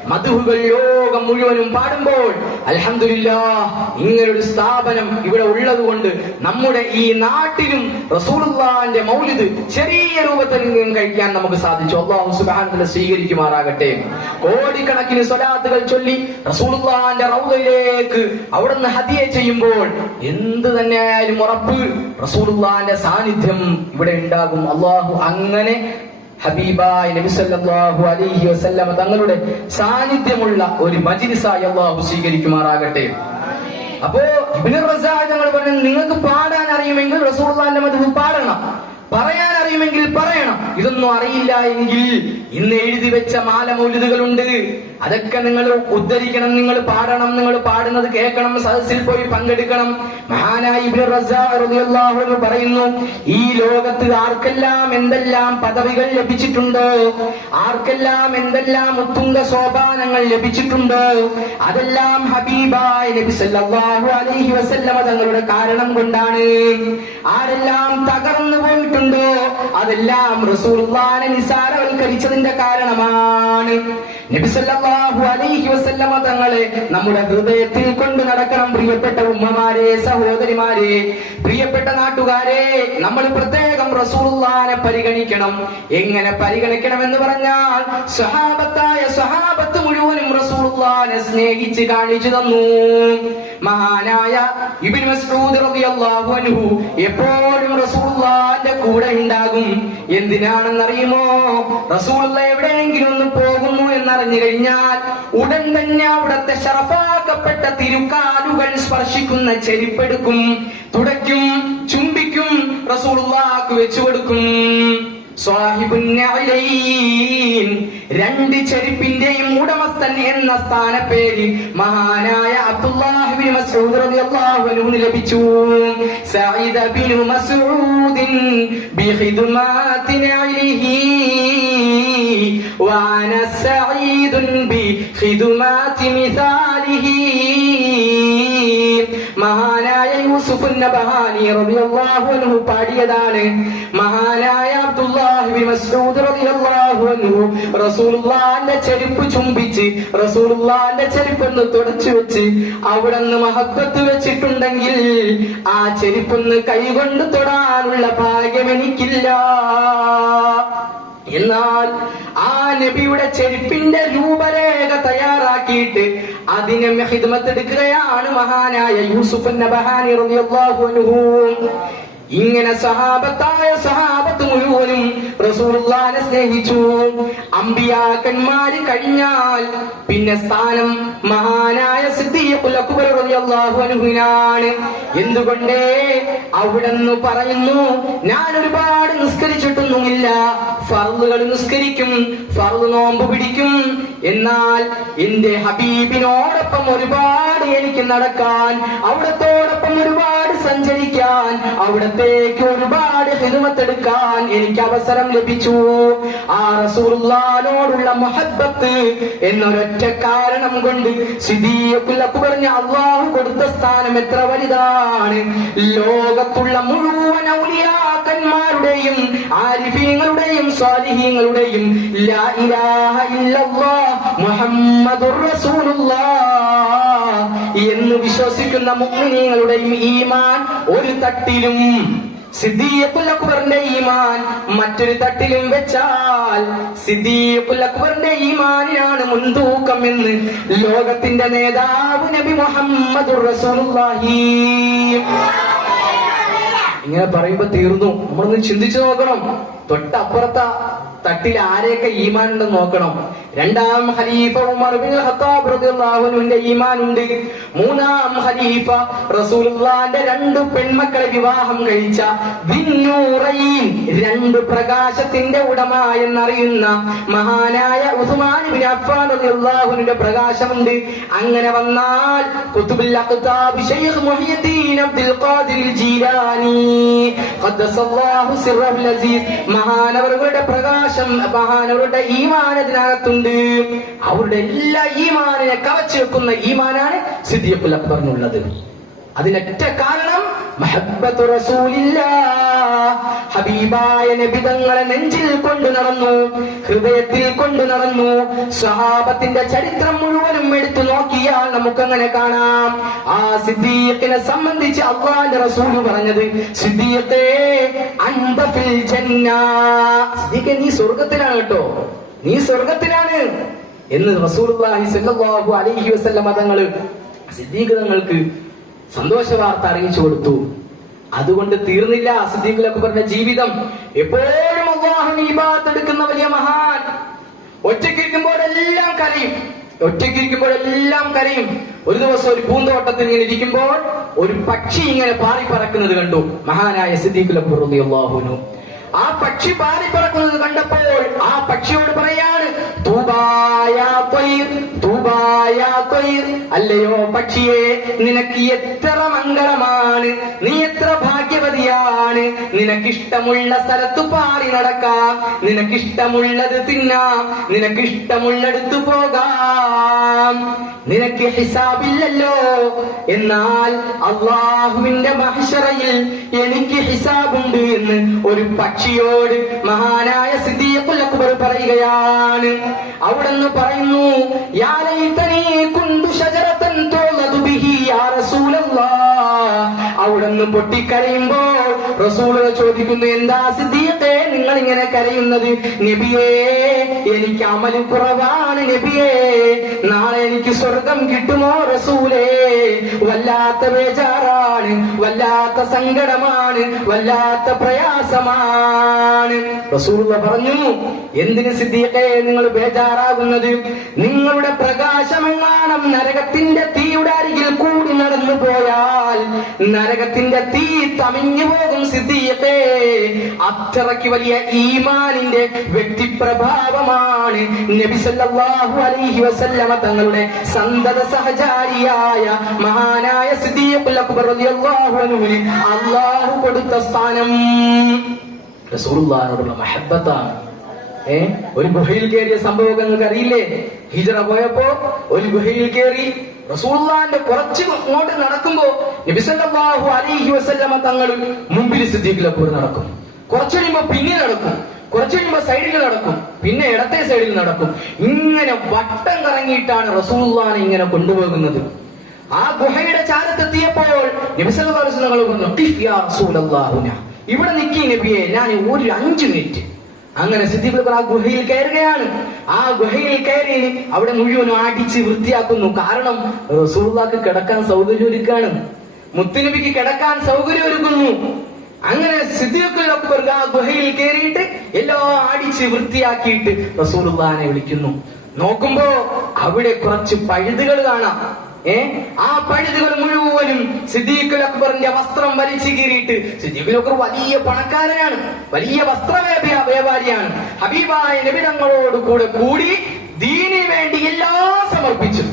മദ്ഹുകൾ ലോകം മുഴുവനും പാടുമ്പോൾ അൽഹംദുലില്ലാഹ് ഇങ്ങനൊരു സ്ഥാപനം ഇവിടെ ഉള്ളതുകൊണ്ട് നമ്മുടെ ഈ നാട്ടിലും റസൂലുള്ളാഹിന്റെ മൗലിദ് ചെറിയ രൂപത്തിൽ കഴിക്കാൻ നമുക്ക് സാധിച്ചു. അല്ലാഹു സുബ്ഹാനഹു വ തആല സ്വീകരിക്കുമാറാകട്ടെ. കോടിക്കണക്കിന് സ്വലാത്തുകൾ ചൊല്ലി റസൂലുള്ളാഹിന്റെ റൗദയിലേക്ക് അവിടുന്ന് ഹദിയ ചെയ്യുമ്പോൾ എന്ത് തന്നെയായാലും ഉറപ്പ് റസൂലുള്ളാഹിന്റെ സാന്നിധ്യം ഇവിടെ ഉണ്ടാകും. അല്ലാഹു അങ്ങനെ ഹബീബായ നബി സല്ലല്ലാഹു അലൈഹി വസല്ലം തങ്ങളുടെ സാന്നിധ്യമുള്ള ഒരു മജ്ലിസായി അല്ലാഹു സ്വീകരിക്കുമാറാകട്ടെ. അപ്പോ ഇബ്നു റസാഖ് തങ്ങൾ പറഞ്ഞു, നിങ്ങൾക്ക് പാടാൻ അറിയുമെങ്കിൽ റസൂലുള്ളാഹിന്റെ മദ്ഹ് പാടണം, പറയാൻ അറിയുമെങ്കിൽ പറയണം. ഇതൊന്നും അറിയില്ല എങ്കിൽ ഇന്ന് എഴുതി വെച്ച മാല മൗലിദുകളുണ്ട്, അതൊക്കെ നിങ്ങൾ ഉദ്ധരിക്കണം, നിങ്ങൾ പാടണം, നിങ്ങൾ പാടുന്നത് കേൾക്കണം, സദസ്സിൽ പോയി പങ്കെടുക്കണം. മഹാനായ ഇബ്നു റസാഖ് റളിയല്ലാഹു അൻഹു പറയുന്നു, ഈ ലോകത്ത് ആർക്കെല്ലാം എന്തെല്ലാം പദവികൾ ലഭിച്ചിട്ടുണ്ടോ, ആർക്കെല്ലാം എന്തെല്ലാം ഉത്തുംഗ സോപാനങ്ങൾ ലഭിച്ചിട്ടുണ്ടോ, അതെല്ലാം ഹബീബായ നബി സല്ലല്ലാഹു അലൈഹി വസല്ലമ തങ്ങളുടെ കാരണം കൊണ്ടാണ്. ആരെല്ലാം തകർന്നു പോയിട്ടുണ്ടോ അതെല്ലാം റസൂലുള്ളാഹിനെ നിസാരവൽക്കരിച്ചതിന്റെ കാരണമാണ്. നബി സല്ലല്ലാഹു അലൈഹി വസല്ലമ തങ്ങളെ നമ്മുടെ ഹൃദയത്തിൽ കൊണ്ട് നടക്കണം. പ്രിയപ്പെട്ട ഉമ്മമാരെ, സഹോദരിമാരെ, പ്രിയപ്പെട്ട നാട്ടുകാരെ, നമ്മൾ പ്രത്യേകം റസൂലുള്ളാഹിനെ പരിഗണിക്കണം. എങ്ങനെ പരിഗണിക്കണം എന്ന് പറഞ്ഞാൽ സ്വഹാബത്ത് മുഴുവനും റസൂലുള്ളാഹിനെ സ്നേഹിച്ച് കാണിച്ചു തന്നു. മഹാനായ ഇബ്നു മസ്ഊദ് റളിയല്ലാഹു അൻഹു എപ്പോഴും റസൂലുള്ളാഹിന്റെ കൂടെ ഉണ്ടാകും. എന്തിനാണെന്നറിയുമോ? റസൂലുള്ളാഹി എവിടെയെങ്കിലും ഒന്ന് പോകുന്നു എന്നറിഞ്ഞു കഴിഞ്ഞാൽ ഉടൻ തന്നെ അവിടുത്തെ ശറഫാക്കപ്പെട്ട തിരുക്കാലുകൾ സ്പർശിക്കുന്ന ചെരുപ്പെടുക്കും, തുടയ്ക്കും, ചുംബിക്കും, റസൂലുള്ളാഹിക്ക് വെച്ചു കൊടുക്കും. സ്വാഹിബുൻ നഅലൈൻ, രണ്ട് ചെരുപ്പിന്റെയും ഉടമസ്ഥൻ എന്ന സ്ഥാനപ്പേര് മഹാനായ അബ്ദുല്ലാഹ് ഇബ്നു മസ്ഊദ് റളിയല്ലാഹു അൻഹു ലഭിച്ചു. സഈദ ഇബ്നു മസ്ഊദ് ബിഖിദ്മാതി നഅലിഹി വഅന സഈദുൻ ബിഖിദ്മാതി മിസാലിഹി. മഹാനായ യൂസുഫ് നബഹാനി റളിയല്ലാഹു അൻഹു പാടിയതാണ്. മഹാനായ അബ്ദുല്ലാഹ് ഇബ്നു മസ്ഊദ് റളിയല്ലാഹു അൻഹു റസൂലുള്ളാഹിന്റെ ചെരുപ്പ് ചുംബിച്ച് റസൂലുള്ളാഹിന്റെ ചെരുപ്പൊന്ന് തുടച്ചു വെച്ച് അവിടെന്ന് മഹത്വത്ത് വെച്ചിട്ടുണ്ടെങ്കിൽ ആ ചെരുപ്പൊന്ന് കൈകൊണ്ട് തൊടാനുള്ള ഭാഗ്യം എനിക്കില്ല. എന്നാൽ ആ നബിയുടെ ചെരുപ്പിന്റെ രൂപരേഖ തയ്യാറാക്കിയിട്ട് അതിനെ ഹിദ്മത്തെടുക്കുകയാണ് മഹാനായ യൂസുഫ് നബഹാനി റളിയല്ലാഹു അൻഹു. ഇങ്ങനെ സഹാബത്ത് മുഴുവനും റസൂലുള്ളാഹിനെ സ്നേഹിച്ചു. അമ്പിയാക്കന്മാര് കഴിഞ്ഞാൽ പിന്നെ സ്ഥാനം മഹാനായ സിദ്ദീഖുൽ അക്ബർ റളിയല്ലാഹു അൻഹുവിനാണ്. എന്തുകൊണ്ടേ അവിടെന്ന് പറയുന്നു, ഞാൻ ഒരുപാട് നിസ്കരിച്ചിട്ടൊന്നുമില്ല, ഫർളുകൾ നിസ്കരിക്കും, ഫർള് നോമ്പ് പിടിക്കും, എന്നാൽ എന്റെ ഹബീബിനോടൊപ്പം ഒരുപാട് എനിക്ക് നടക്കാൻ, അവിടത്തോടൊപ്പം ഒരുപാട് സഞ്ചരിക്കാൻ, അവിടത്തേക്ക് ഒരുപാട് ഹിദ്മത്തെടുക്കാൻ എനിക്ക് അവസരം ലഭിച്ചു. ആ റസൂലുള്ളാഹിനോടുള്ള മുഹബ്ബത്ത് എന്നൊരൊറ്റ കാരണം കൊണ്ട് സിദ്ദീഖുൽ അക്ബറിന് അല്ലാഹു കൊടുത്ത സ്ഥാനം എത്ര വലുതാണ്. ലോകത്തുള്ള മുഴുവൻ ഔലിയാക്കന്മാരുടെയും ആരിഫീങ്ങളുടെയും സ്വാലിഹീങ്ങളുടെയും ലാ ഇലാഹ ഇല്ലല്ലാഹ് മുഹമ്മദുർ റസൂലുള്ളാഹ് എന്ന് വിശ്വസിക്കുന്ന മുഅ്മിനീങ്ങളുടെയും ഈമാൻ ഒരു തട്ടിലും സിദ്ദീഖുൽ അക്ബറിന്റെ ഈമാൻ മറ്റൊരു തട്ടിലും വെച്ചാൽ സിദ്ദീഖുൽ അക്ബറിന്റെ ഈമാനിനാണ് മുൻതൂക്കം എന്ന് ലോകത്തിന്റെ നേതാവ് നബി മുഹമ്മദുർ റസൂലുള്ളാഹി. ഇങ്ങനെ പറയുമ്പോ തീർന്നു. നമ്മളൊന്ന് ചിന്തിച്ചു നോക്കണം, തൊട്ടപ്പുറത്ത തട്ടിൽ ആരെയൊക്കെ ഈമാൻ ഉണ്ടെന്ന് നോക്കണം. രണ്ടാം ഖലീഫ ഉമർ ബിൻ ഖത്താബ് റളിയല്ലാഹു അൻഹുവിന്റെ ഈമാൻ ഉണ്ട്. മൂന്നാം ഖലീഫ റസൂലുള്ളാഹിന്റെ 2 പെൺമക്കളെ വിവാഹം കഴിച്ച ദിന്നൂറൈൻ, 2 പ്രകാശത്തിന്റെ ഉടമ എന്നറിയുന്ന മഹാനായ ഉസ്മാൻ ഇബ്നു അഫ്ഫാൻ റളിയല്ലാഹു അൻഹുവിന്റെ പ്രകാശമുണ്ട്. അങ്ങനെ വന്നാൽ ഖുതുബുൽ അഖ്താബ് ശൈഖ് മുഹ്യിദ്ദീൻ അബ്ദുൽ ഖാദിർ ജീലാനി ഖദ്ദസല്ലാഹു സിർറഹുൽ അസീസ്, മഹാനവറുകളുടെ പ്രകാശം, മഹാനവരുടെ ഈമാൻ അതിനകത്തുണ്ട്. അവരുടെ എല്ലാ ഈമാനിനെ കവച്ചു വെക്കുന്ന ഈമാനാണ് സിദ്ദീഖുൽ അക്ബറിനുള്ളത്. അതിനൊറ്റ കാരണം മഹബ്ബത്തു റസൂലില്ലാഹ്, ഹബീബായ നബി തങ്ങളെ നെഞ്ചിൽ കൊണ്ടു നടന്നു, ഹൃദയത്തിൽ കൊണ്ടു നടന്നു. സ്വഹാബത്തിന്റെ ചരിത്രം മുഴുവനും എടുത്തു നോക്കിയാൽ നമുക്കങ്ങനെ കാണാം. ആ സിദ്ദീഖിനെ സംബന്ധിച്ച് അല്ലാഹുവിന്റെ റസൂൽ പറഞ്ഞത്, സിദ്ദീഖേ അൻത ഫിൽ ജന്ന, സിദ്ദീഖേ നീ സ്വർഗ്ഗത്തിലാണ് കേട്ടോ, നീ സ്വർഗ്ഗത്തിലാണ് എന്ന് റസൂലുള്ളാഹി സ്വല്ലല്ലാഹു അലൈഹി വസല്ലം തങ്ങൾ സിദ്ദീഖ് തങ്ങൾക്ക് സന്തോഷ വാർത്ത അറിയിച്ചു കൊടുത്തു. അതുകൊണ്ട് തീർന്നില്ല സിദ്ദീഖുൽ അക്ബറിന്റെ ജീവിതം. എപ്പോഴും അല്ലാഹുവിനെ ഇബാദത്ത് എടുക്കുന്ന വലിയ മഹാൻ. ഒറ്റയ്ക്കിരിക്കുമ്പോഴെല്ലാം കരയും. ഒരു ദിവസം ഒരു പൂന്തോട്ടത്തിൽ ഇങ്ങനെ ഇരിക്കുമ്പോൾ ഒരു പക്ഷി ഇങ്ങനെ പാറി പറക്കുന്നത് കണ്ടു മഹാനായ സിദ്ദീഖുൽ അക്ബർ റളിയല്ലാഹു അൻഹു. ആ പക്ഷി പാറി പറക്കുന്നത് കണ്ടപ്പോൾ ആ പക്ഷിയോട് പറയാണ്, തൂബായാ ത്വയ്ർ, തൂബായാ ത്വയ്ർ, അല്ലയോ പക്ഷിയെ നിനക്ക് എത്ര മംഗളമാണ്, നീ എത്ര ഭാഗ്യവതിയാണ്, നിനക്കിഷ്ടമുള്ള സ്ഥലത്ത് പാറി നടക്കാം, നിനക്കിഷ്ടമുള്ളത് തിന്നാം, നിനക്കിഷ്ടമുള്ളിടത്ത് പോകാം, നിനക്ക് ഹിസാബില്ലല്ലോ. എന്നാൽ അല്ലാഹുവിന്റെ മഹ്ശറയിൽ എനിക്ക് ഹിസാബുണ്ട് എന്ന് ഒരു പക്ഷിയോട് മഹാനായ സിദ്ദീഖുൽ അക്ബർ പറയുകയാണ്. അവിടെന്ന് പറയുന്നു, യാ ലൈതനീ കുന്തു ശജറതൻ തുളദു ബിഹി യാ റസൂലല്ലാഹ്. അവിടെന്ന് പൊട്ടിക്കരയുമ്പോൾ റസൂൽ ചോദിക്കുന്നു, എന്താ സിദ്ദീഖേ നിങ്ങൾ ഇങ്ങനെ കരയുന്നത്? നബിയേ എനിക്ക് അമല് കുറവാണ് നബിയേ, നാളെ എനിക്ക് സ്വർഗം കിട്ടുമോ റസൂലേ? വല്ലാത്ത ബേജാറാണ്, വല്ലാത്ത സങ്കടമാണ്, വല്ലാത്ത പ്രയാസമാണ്. റസൂലുള്ളാഹി പറഞ്ഞു, എന്തിന് സിദ്ദീഖേ നിങ്ങൾ ബേജാറാകുന്നത്? നിങ്ങളുടെ പ്രകാശമെങ്ങാനും നരകത്തിന്റെ തീയുടെ അരികിൽ കൂടി നടന്നു പോയാൽ നരകത്തിന്റെ തീ തമിഞ്ഞു പോകും സിദ്ദീഖേ. അത്രയ്ക്ക് വലിയ ഈമാനിന്റെ വ്യക്തിപ്രഭാവമാണ് നബി സല്ലല്ലാഹു അലൈഹി വസല്ലമ തങ്ങളുടെ സന്തത സഹചാരിയായ മഹാനായ സിദ്ദീഖുൽ അക്ബർ റളിയല്ലാഹു അൻഹുവിന് അല്ലാഹു കൊടുത്ത സ്ഥാനം. റസൂലുള്ളാഹിനോടുള്ള മഹബ്ബത്താണ്. ഒരു ഗുഹയിൽ കയറിയ സംഭവം നിങ്ങൾക്ക് അറിയില്ലേ? ഹിജ്റ പോയപ്പോ ഒരു ഗുഹയിൽ കയറി റസൂലുള്ളാഹിന്റെ കുറച്ച് അങ്ങോട്ട് നടക്കുമ്പോ നബി സല്ലല്ലാഹു അലൈഹി വസല്ലമ തങ്ങൾ മുമ്പിൽ സിദ്ദീഖുൽ അക്ബർ നടക്കും, കുറച്ചു കഴിയുമ്പോ പിന്നെ നടക്കും, കുറച്ചു കഴിയുമ്പോ സൈഡിൽ നടക്കും, പിന്നെ ഇടത്തെ സൈഡിൽ നടക്കും. ഇങ്ങനെ വട്ടം കറങ്ങിയിട്ടാണ് റസൂലുള്ളാഹിനെ ഇങ്ങനെ കൊണ്ടുപോകുന്നത്. ആ ഗുഹയുടെ ചാരത്തെത്തിയപ്പോൾ നബി സല്ലല്ലാഹു അലൈഹി വസല്ലം പറഞ്ഞു, ഖിഫ് യാ റസൂലല്ലാഹ്, ഇവിടെ നിൽക്കി നബിയെ, ഞാൻ ഒരു 5 മിനിറ്റ് അങ്ങനെ സിദ്ദീഖ് ആ ഗുഹയിൽ കയറുകയാണ്. ആ ഗുഹയിൽ കയറി അവിടെ മുഴുവനും അടിച്ച് വൃത്തിയാക്കുന്നു. കാരണം റസൂലുള്ളാഹിക്ക് കിടക്കാൻ സൗകര്യം ഒരുക്കാണ്, മുത്തുനബിക്ക് കിടക്കാൻ സൗകര്യം ഒരുക്കുന്നു. അങ്ങനെ സിദ്ദീഖുൽ അക്ബർ ആ ഗുഹയിൽ കയറിയിട്ട് എല്ലാം അടിച്ച് വൃത്തിയാക്കിയിട്ട് റസൂലുള്ളാഹിനെ വിളിക്കുന്നു. നോക്കുമ്പോ അവിടെ കുറച്ച് പഴുതുകൾ കാണാം. ആ പഴുതുകൾ മുഴുവനും സിദ്ദീഖുൽ അക്ബറിന്റെ വസ്ത്രം വലിച്ചു കീറിയിട്ട്, സിദ്ദീഖുൽ അക്ബർ വലിയ പണക്കാരനാണ്, വലിയ വസ്ത്ര വ്യാപാരിയാണ്. ഹബീബായ നബി തങ്ങളോട് കൂടി ദീനിന് വേണ്ടി എല്ലാം സമർപ്പിച്ചു,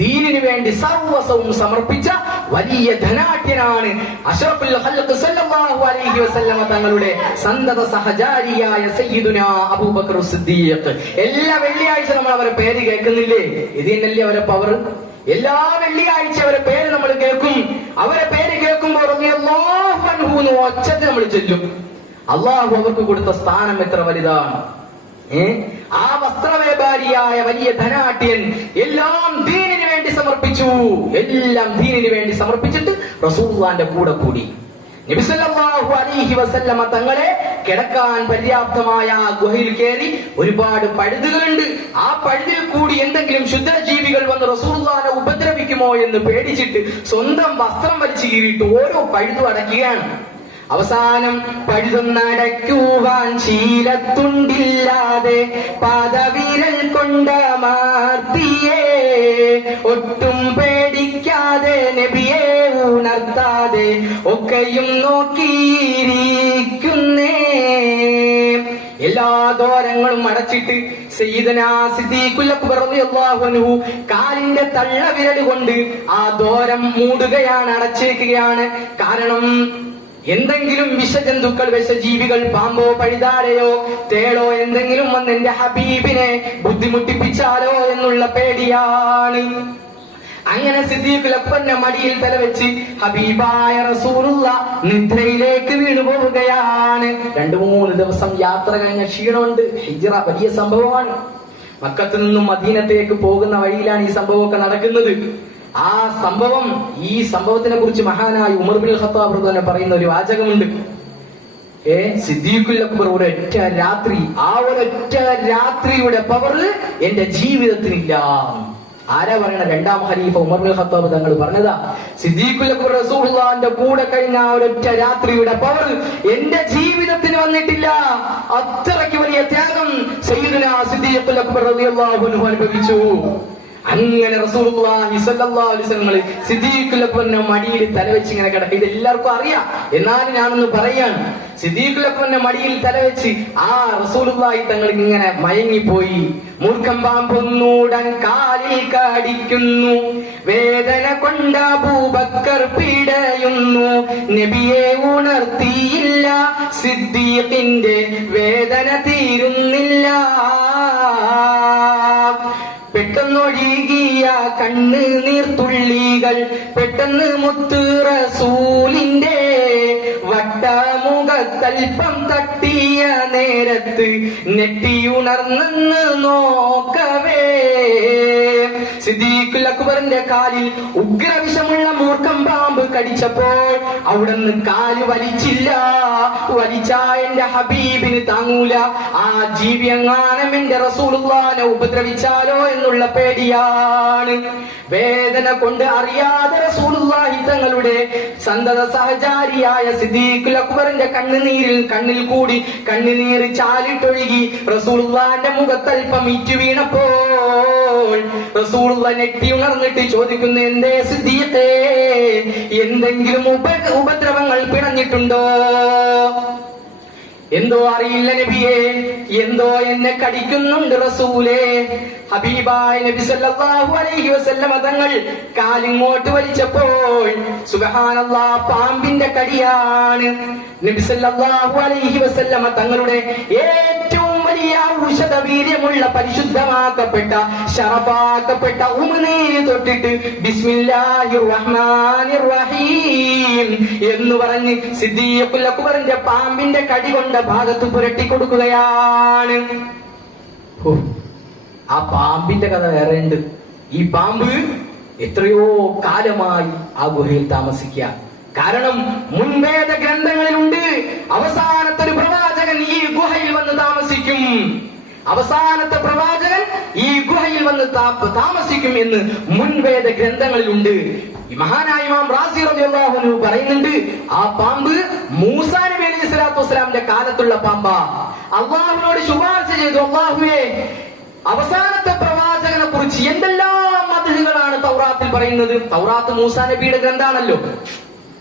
ദീനിന് വേണ്ടി സർവസ്വവും സമർപ്പിച്ച വലിയ ധനാഢ്യനാണ് അഷ്റഫുൽ ഖൽഖ് സല്ലല്ലാഹു അലൈഹി വസല്ലമ തങ്ങളുടെ സന്തത സഹചാരിയായ സയ്യിദുനാ അബൂബക്കർ സിദ്ദീഖ്. എല്ലാ വെള്ളിയാഴ്ച നമ്മൾ അവരെ പേര് കേൾക്കുന്നില്ലേ? ഇത് തന്നെയല്ലേ അവരെ പവർ. എല്ലാ വെള്ളിയാഴ്ച അവരെ പേര് നമ്മൾ കേൾക്കും. അവരെ പേര് കേൾക്കുമ്പോൾ റളിയല്ലാഹു അൻഹു എന്ന് ഒച്ചത്തിൽ നമ്മൾ ചൊല്ലും. അള്ളാഹു അവർക്ക് കൊടുത്ത സ്ഥാനം എത്ര വലുതാണ്. ആ വസ്ത്ര വ്യാപാരിയായ വലിയ ധനാഢ്യൻ എല്ലാം ദീനിന് വേണ്ടി സമർപ്പിച്ചു. എല്ലാം ദീനിന് വേണ്ടി സമർപ്പിച്ചിട്ട് റസൂലുള്ളാഹിന്റെ കൂടെ കൂടി. നബി സല്ലല്ലാഹു അലൈഹി വസല്ലമ തങ്ങളെ കിടക്കാൻ പര്യാപ്തമായ ആ ഗുഹയിൽ കയറി. ഒരുപാട് പഴുതുകളുണ്ട്. ആ പഴുതിൽ കൂടി എന്തെങ്കിലും ശുദ്ധജീവികൾ വന്ന് റസൂലുള്ളാഹിനെ ഉപദ്രവിക്കുമോ എന്ന് പേടിച്ചിട്ട് സ്വന്തം വസ്ത്രം വലിച്ചു കീറിയിട്ട് ഓരോ പഴുതും അടയ്ക്കുകയാണ്. അവസാനം പഴുതൊന്നടയ്ക്കുവാൻ ശീലത്തുണ്ടില്ലാതെ പാദവിരൽ കൊണ്ട മാർത്തിയേ, ഒട്ടും പേടിക്കാതെ നബിയെ ഉണർത്താതെ ഒക്കെയും നോക്കിയിരിക്കുന്നേ. എല്ലാ ദ്വാരങ്ങളും അടച്ചിട്ട് സയ്യിദനാ സിദ്ദീഖുൽ അക്ബർ റളിയല്ലാഹു അൻഹു കാലിന്റെ തള്ളവിരൽ കൊണ്ട് ആ ദ്വാരം മൂടുകയാണ്, അടച്ചേക്കുകയാണ്. കാരണം എന്തെങ്കിലും വിഷജന്തുക്കൾ, വിഷജീവികൾ, പാമ്പോ പഴുതാരയോ തേളോ എന്തെങ്കിലും വന്ന് എന്റെ ഹബീബിനെ ബുദ്ധിമുട്ടിപ്പിച്ചാലോ എന്നുള്ള പേടിയാണ്. അങ്ങനെ സിദ്ദീഖുൽ അക്ബറിന്റെ മടിയിൽ തലവെച്ച് ഹബീബായ റസൂലുള്ളാഹ് നിദ്രയിലേക്ക് വീണു പോവുകയാണ്. 2-3 ദിവസം യാത്ര കഴിഞ്ഞ ക്ഷീണമുണ്ട്. ഹിജ്റ വലിയ സംഭവമാണ്. മക്കത്ത് നിന്നും മദീനത്തേക്ക് പോകുന്ന വഴിയിലാണ് ഈ സംഭവമൊക്കെ നടക്കുന്നത്. ആ സംഭവം, ഈ സംഭവത്തിനെ കുറിച്ച് മഹാനായ ഉമർ ബിൻ ഖത്താബ് തന്നെ പറയുന്ന ഒരു വാചകമുണ്ട്. സിദ്ദീഖുൽ അക്ബർ ഒരൊറ്റ രാത്രി, ആ ഒരൊറ്റ രാത്രിയുടെ പവർ എന്റെ ജീവിതത്തിനില്ല. ആരാ പറയണ? 2ാം ഖലീഫ ഉമർ ബിൻ ഖത്താബ് തങ്ങൾ പറഞ്ഞതാ. സിദ്ദീഖുൽ അക്ബർ റസൂലുള്ളാഹിന്റെ കൂടെ കഴിഞ്ഞ ഒരൊറ്റ രാത്രിയുടെ പവർ എന്റെ ജീവിതത്തിന് വന്നിട്ടില്ല. അത്രയ്ക്ക് വലിയ ത്യാഗം സയ്യിദുനാ സിദ്ദീഖുൽ അക്ബർ റളിയല്ലാഹു അൻഹു അനുഭവിച്ചു. അങ്ങനെ റസൂലുള്ളാഹി സ്വല്ലല്ലാഹു അലൈഹി വസല്ലം സിദ്ദീഖുൽ അക്ബറിന്റെ മടിയിൽ തലവെച്ച് ഇങ്ങനെ കിടക്കുക. ഇത് എല്ലാവർക്കും അറിയാം, എന്നാലും ഞാനൊന്ന് പറയാണ്. സിദ്ദീഖുൽ അക്ബറിന്റെ മടിയിൽ തലവെച്ച് ആ റസൂലുള്ളാഹി തങ്ങൾ ഇങ്ങനെ മയങ്ങിപ്പോയി. മൂർഖം പാമ്പൊന്നൂടൻ കാലിൽ കടിക്കുന്നു, വേദന കൊണ്ട അബൂബക്കർ പിടയുന്നു, നബിയെ ഉണർത്തിയില്ല, സിദ്ദീഖിന്റെ വേദന തീരുന്നില്ല. പെട്ടെന്നൊഴുകിയ കണ്ണ് നീർത്തുള്ളികൾ പെട്ടെന്ന് മുത്ത് റസൂലിന്റെ വട്ടമുഖത്തൽപ്പം തട്ടിയ നേരത്ത് നെട്ടിയുണർന്നെന്ന് നോക്കവേ. സിദ്ദീഖുൽ അക്ബറിന്റെ കാലിൽ ഉഗ്രവിഷമുള്ള മൂർഖം പാമ്പ് കടിച്ചപ്പോൾ അവിടുന്ന് കാല് വലിച്ചില്ല. വലിച്ചാ എന്റെ ഹബീബിന് താങ്ങൂല. ആ ജീവി എങ്ങാനും എന്റെ റസൂലുള്ളാഹിനെ ഉപദ്രവിച്ചാലോ എന്നുള്ള പേടിയാണ്. വേദന കൊണ്ട് അറിയാതെ റസൂലുള്ളാഹി തങ്ങളുടെ സന്തത സഹചാരിയായ സിദ്ദീഖുൽ അക്ബറിന്റെ കണ്ണിൽ കൂടി കണ്ണുനീര് ചാലിട്ടൊഴുകി റസൂലുള്ളാഹിന്റെ മുഖത്തൽപ്പം ഇറ്റു വീണപ്പോൾ റസൂലുള്ളാഹി നെട്ടി ഉണർന്നിട്ട് ചോദിക്കുന്നു, എന്തേ സിദ്ദീഖേ, എന്തെങ്കിലും ഉപദ്രവങ്ങൾ പിണഞ്ഞിട്ടുണ്ടോ? എന്തോ അറിയില്ല നബിയെ, എന്തോ എന്നെ കടിക്കുന്നുണ്ട് റസൂലേ. ഹബീബായ നബി സല്ലല്ലാഹു അലൈഹി വസല്ലം തങ്ങൾ കാലിങ്ങോട്ട് വലിച്ചപ്പോൾ സുബ്ഹാനല്ലാഹ്, പാമ്പിന്റെ കടിയാണ്. നബി സല്ലല്ലാഹു അലൈഹി വസല്ലം തങ്ങളുടെ ഏറ്റവും വലിയ ഔഷധ വീര്യമുള്ള പരിശുദ്ധമാക്കപ്പെട്ട ശറഫാക്കപ്പെട്ട ഉമിനീര് തൊട്ടിട്ട് ബിസ്മില്ലാഹിർ റഹ്മാനിർ റഹീം എന്ന് പറഞ്ഞ് സിദ്ദീഖുൽ അക്ബറിന്റെ പാമ്പിന്റെ കടി കൊണ്ട ഭാഗത്ത് പുരട്ടി കൊടുക്കുകയാണ്. ആ പാമ്പിന്റെ കഥ വേറെ ഉണ്ട്. ഈ പാമ്പ് എത്രയോ കാലമായി ആ ഗുഹയിൽ താമസിക്കുക. കാരണം മുൻവേദ ഗ്രന്ഥങ്ങളിലുണ്ട് അവസാനത്തെ ഒരു പ്രവാചകൻ ഈ ഗുഹയിൽ വന്ന് താമസിക്കും. അവസാനത്തെ പ്രവാചകൻ ഈ ഗുഹയിൽ വന്ന് താമസിക്കും എന്ന് മുൻവേദ ഗ്രന്ഥങ്ങളിലുണ്ട്. ഈ മഹാനായ ഇമാം റാസി റളിയല്ലാഹു അൻഹു പറയുന്നുണ്ട്, ആ പാമ്പ് മൂസാ നബി അലൈഹി സ്വലാത്തു വസ്സലാമിന്റെ കാലത്തുള്ള പാമ്പാ. അള്ളാഹുവിനോട് ശുപാർശ ചെയ്തു, അള്ളാഹുവേ അവസാനത്തെ പ്രവാചകനെ കുറിച്ച് എന്തെല്ലാം മദ്ഹുകളാണ് തൗറാത്തിൽ പറയുന്നത്. തൗറാത്ത് മൂസാ നബിയുടെ ഗ്രന്ഥാണല്ലോ,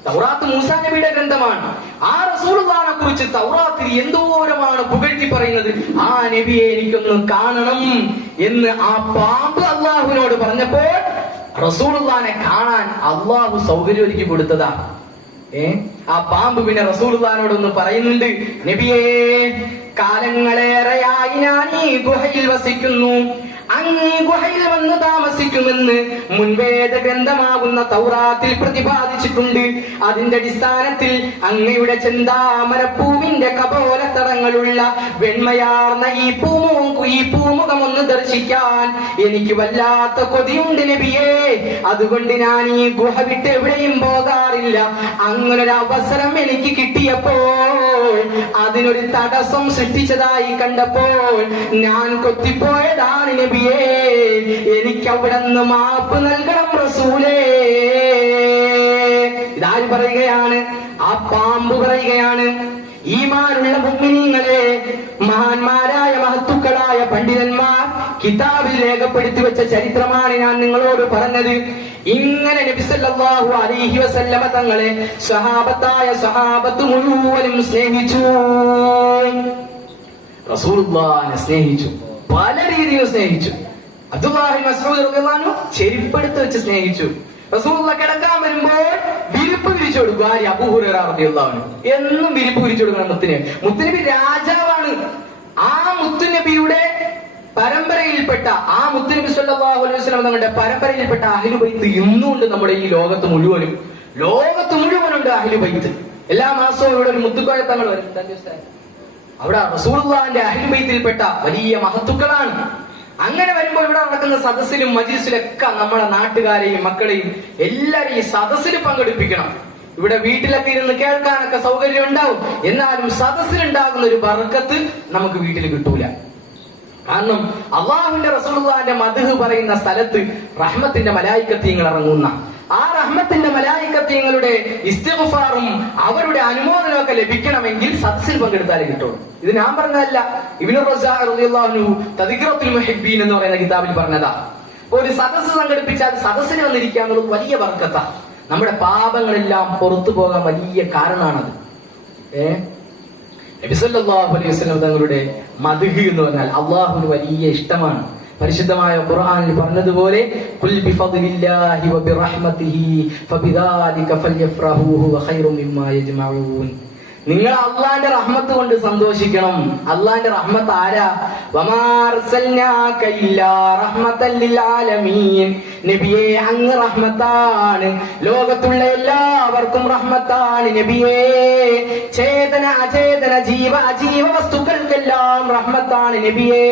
തൗറാത്ത് മൂസാ നബിയുടെ ഗ്രന്ഥമാണ്. ആ റസൂലുള്ളാഹിനെ കുറിച്ച് തൗറാത്തിൽ എന്തോരമാണ് പുകഴ്ത്തി പറയുന്നത്. ആ നബിയെ എനിക്കൊന്ന് കാണണം എന്ന് ആ പാമ്പ് അള്ളാഹുവിനോട് പറഞ്ഞപ്പോൾ റസൂലുള്ളാഹിനെ കാണാൻ അള്ളാഹു സൗകര്യം ഒരുക്കി കൊടുത്തതാ. ആ പാമ്പ് പിന്നെ റസൂലുള്ളാഹിനോടൊന്ന് പറയുന്നുണ്ട്, നബിയേ കാലങ്ങളേറെയായി ഞാൻ ഈ ഗുഹയിൽ വസിക്കുന്നു, അങ്ങ് ഗുഹയിൽ വന്ന് താമസിക്കുമെന്ന് മുൻവേദ ഗ്രന്ഥമാകുന്ന തൗറാത്തിൽ പ്രതിപാദിച്ചിട്ടുണ്ട്. അതിന്റെ അടിസ്ഥാനത്തിൽ അങ്ങയുടെ ചെന്താമരപ്പൂവിന്റെ കപോലത്തടങ്ങളുള്ള വെണ്മയാർന്ന ഈ പൂമുഖം ഒന്ന് ദർശിക്കാൻ എനിക്ക് വല്ലാത്ത കൊതിയുണ്ട് നബിയേ. അതുകൊണ്ട് ഞാൻ ഈ ഗുഹ വിട്ട് എവിടെയും പോകാറില്ല. അങ്ങനൊരു അവസരം എനിക്ക് കിട്ടിയപ്പോൾ അതിനൊരു തടസ്സം സൃഷ്ടിച്ചതായി കണ്ടപ്പോൾ ഞാൻ കൊത്തിപ്പോയതാണ് നബി. എനിക്ക് അവിടെ നിന്ന് മാപ്പ് നൽകണം റസൂലേ. ഇതാര് പറയുകയാണ്? ആ പാമ്പ് പറയുകയാണ്. ഈമാനുള്ള മുഅ്മിനീങ്ങളെ, മഹാന്മാരായ മഹത്തുക്കളായ പണ്ഡിതന്മാർ കിതാബിൽ രേഖപ്പെടുത്തി വെച്ച ചരിത്രമാണ് ഞാൻ നിങ്ങളോട് പറഞ്ഞത്. ഇങ്ങനെ നബി സല്ലല്ലാഹു അലൈഹി വസല്ലമ തങ്ങളെ സഹാബത്ത് മുഴുവനും സ്നേഹിച്ചു. റസൂലുള്ളാഹിനെ സ്നേഹിച്ചു, പല രീതിയിൽ സ്നേഹിച്ചു. അബ്ദുല്ലാഹി മസ്ഊദ് റളിയല്ലാഹു അൻഹു ചെരുപ്പെടുത്ത് വെച്ച് സ്നേഹിച്ചു. റസൂലുള്ളാഹി കിടക്കാൻ വരുമ്പോൾ വിരിപ്പ് വിരിച്ചു കൊടുക്കും. ആര്? അബൂ ഹുറൈറ റളിയല്ലാഹു അൻഹു എന്നും വിരിപ്പ് വിരിച്ചു കൊടുക്കണം മുത്തുനബി. മുത്തുനബി രാജാവാണ്. ആ മുത്തുനബിയുടെ പരമ്പരയിൽപ്പെട്ട, ആ മുത്തുനബി സല്ലല്ലാഹു അലൈഹി വസല്ലം തങ്ങളുടെ പരമ്പരയിൽപ്പെട്ട അഹ്ലു ബൈത്ത് ഇന്നും ഉണ്ട് നമ്മുടെ ഈ ലോകത്ത് മുഴുവനുണ്ട് അഹ്ലു ബൈത്ത്. എല്ലാ മാസവും ഇവിടെ ഒരു മുത്തുക്കോയത്തങ്ങൾ വരും. അവിടെ റസൂലുള്ളാഹിന്റെ അഹ്ലു ബൈത്തിൽപ്പെട്ട വലിയ മഹത്തുക്കളാണ്. അങ്ങനെ വരുമ്പോൾ ഇവിടെ നടക്കുന്ന സദസ്സിലും മജ്ലിസിലൊക്കെ നമ്മുടെ നാട്ടുകാരെയും മക്കളെയും എല്ലാരെയും സദസ്സിൽ പങ്കെടുപ്പിക്കണം. ഇവിടെ വീട്ടിലൊക്കെ ഇരുന്ന് കേൾക്കാനൊക്കെ സൗകര്യം ഉണ്ടാവും, എന്നാലും സദസ്സിലുണ്ടാകുന്ന ഒരു ബർക്കത്ത് നമുക്ക് വീട്ടിൽ കിട്ടൂല. കാരണം അള്ളാഹുവിന്റെ റസൂലുള്ളാഹിന്റെ മദ്ഹ് പറയുന്ന സ്ഥലത്ത് റഹ്മത്തിന്റെ മലായികത്തീങ്ങൾ ഇറങ്ങുന്ന, ആ റഹ്മത്തിന്റെ മലായികത്തീങ്ങളുടെ ഇസ്തിഗ്ഫാറും അവരുടെ അനുമോദനവും ഒക്കെ ലഭിക്കണമെങ്കിൽ സദസ്സിൽ പങ്കെടുത്താലേ കിട്ടുള്ളൂ. ഇത് ഞാൻ പറഞ്ഞതല്ല, ഇബ്നു റസാഖ് റളിയല്ലാഹു അൻഹു തദ്കിറത്തുൽ മുഹിബ്ബീൻ എന്ന് പറയുന്ന കിതാബിൽ പറഞ്ഞതാ. ഒരു സദസ്സ് സംഘടിപ്പിച്ചാൽ സദസ്സിൽ വന്നിരിക്കുക എന്നുള്ളത് വലിയ ബർക്കത്താ. നമ്മുടെ പാപങ്ങളെല്ലാം പുറത്തു പോകാൻ വലിയ കാരണമാണത്. നബി സല്ലല്ലാഹു അലൈഹി വസല്ലം തങ്ങളുടെ മദ്ഹ് എന്ന് പറഞ്ഞാൽ അള്ളാഹുവിന് വലിയ ഇഷ്ടമാണ്. പരിശുദ്ധമായ ഖുർആനിൽ പറഞ്ഞതുപോലെ ഖുൽ ബിഫദ്ലില്ലാഹി വബിറഹ്മതിഹി ഫബിദാലിക ഫൽയഫ്റഹൂ ഹുവ ഖൈറു മിമ്മാ യജ്മഊൻ. നിങ്ങൾ അള്ളാന്റെ റഹ്മത്ത് കൊണ്ട് സന്തോഷിക്കണം. അള്ളാന്റെ റഹ്മത്ത് ആരാ? വമാ അർസൽനാക ഇല്ലാ റഹ്മത്തൽ ലിൽ ആലമീൻ. നബിയേ അങ്ങ് റഹ്മത്താണ്, ലോകത്തുള്ള എല്ലാവർക്കും റഹ്മത്താണ് നബിയേ. ചേതന അചേതന ജീവ അജീവ വസ്തുക്കൾക്കെല്ലാം റഹ്മത്താണ് നബിയേ.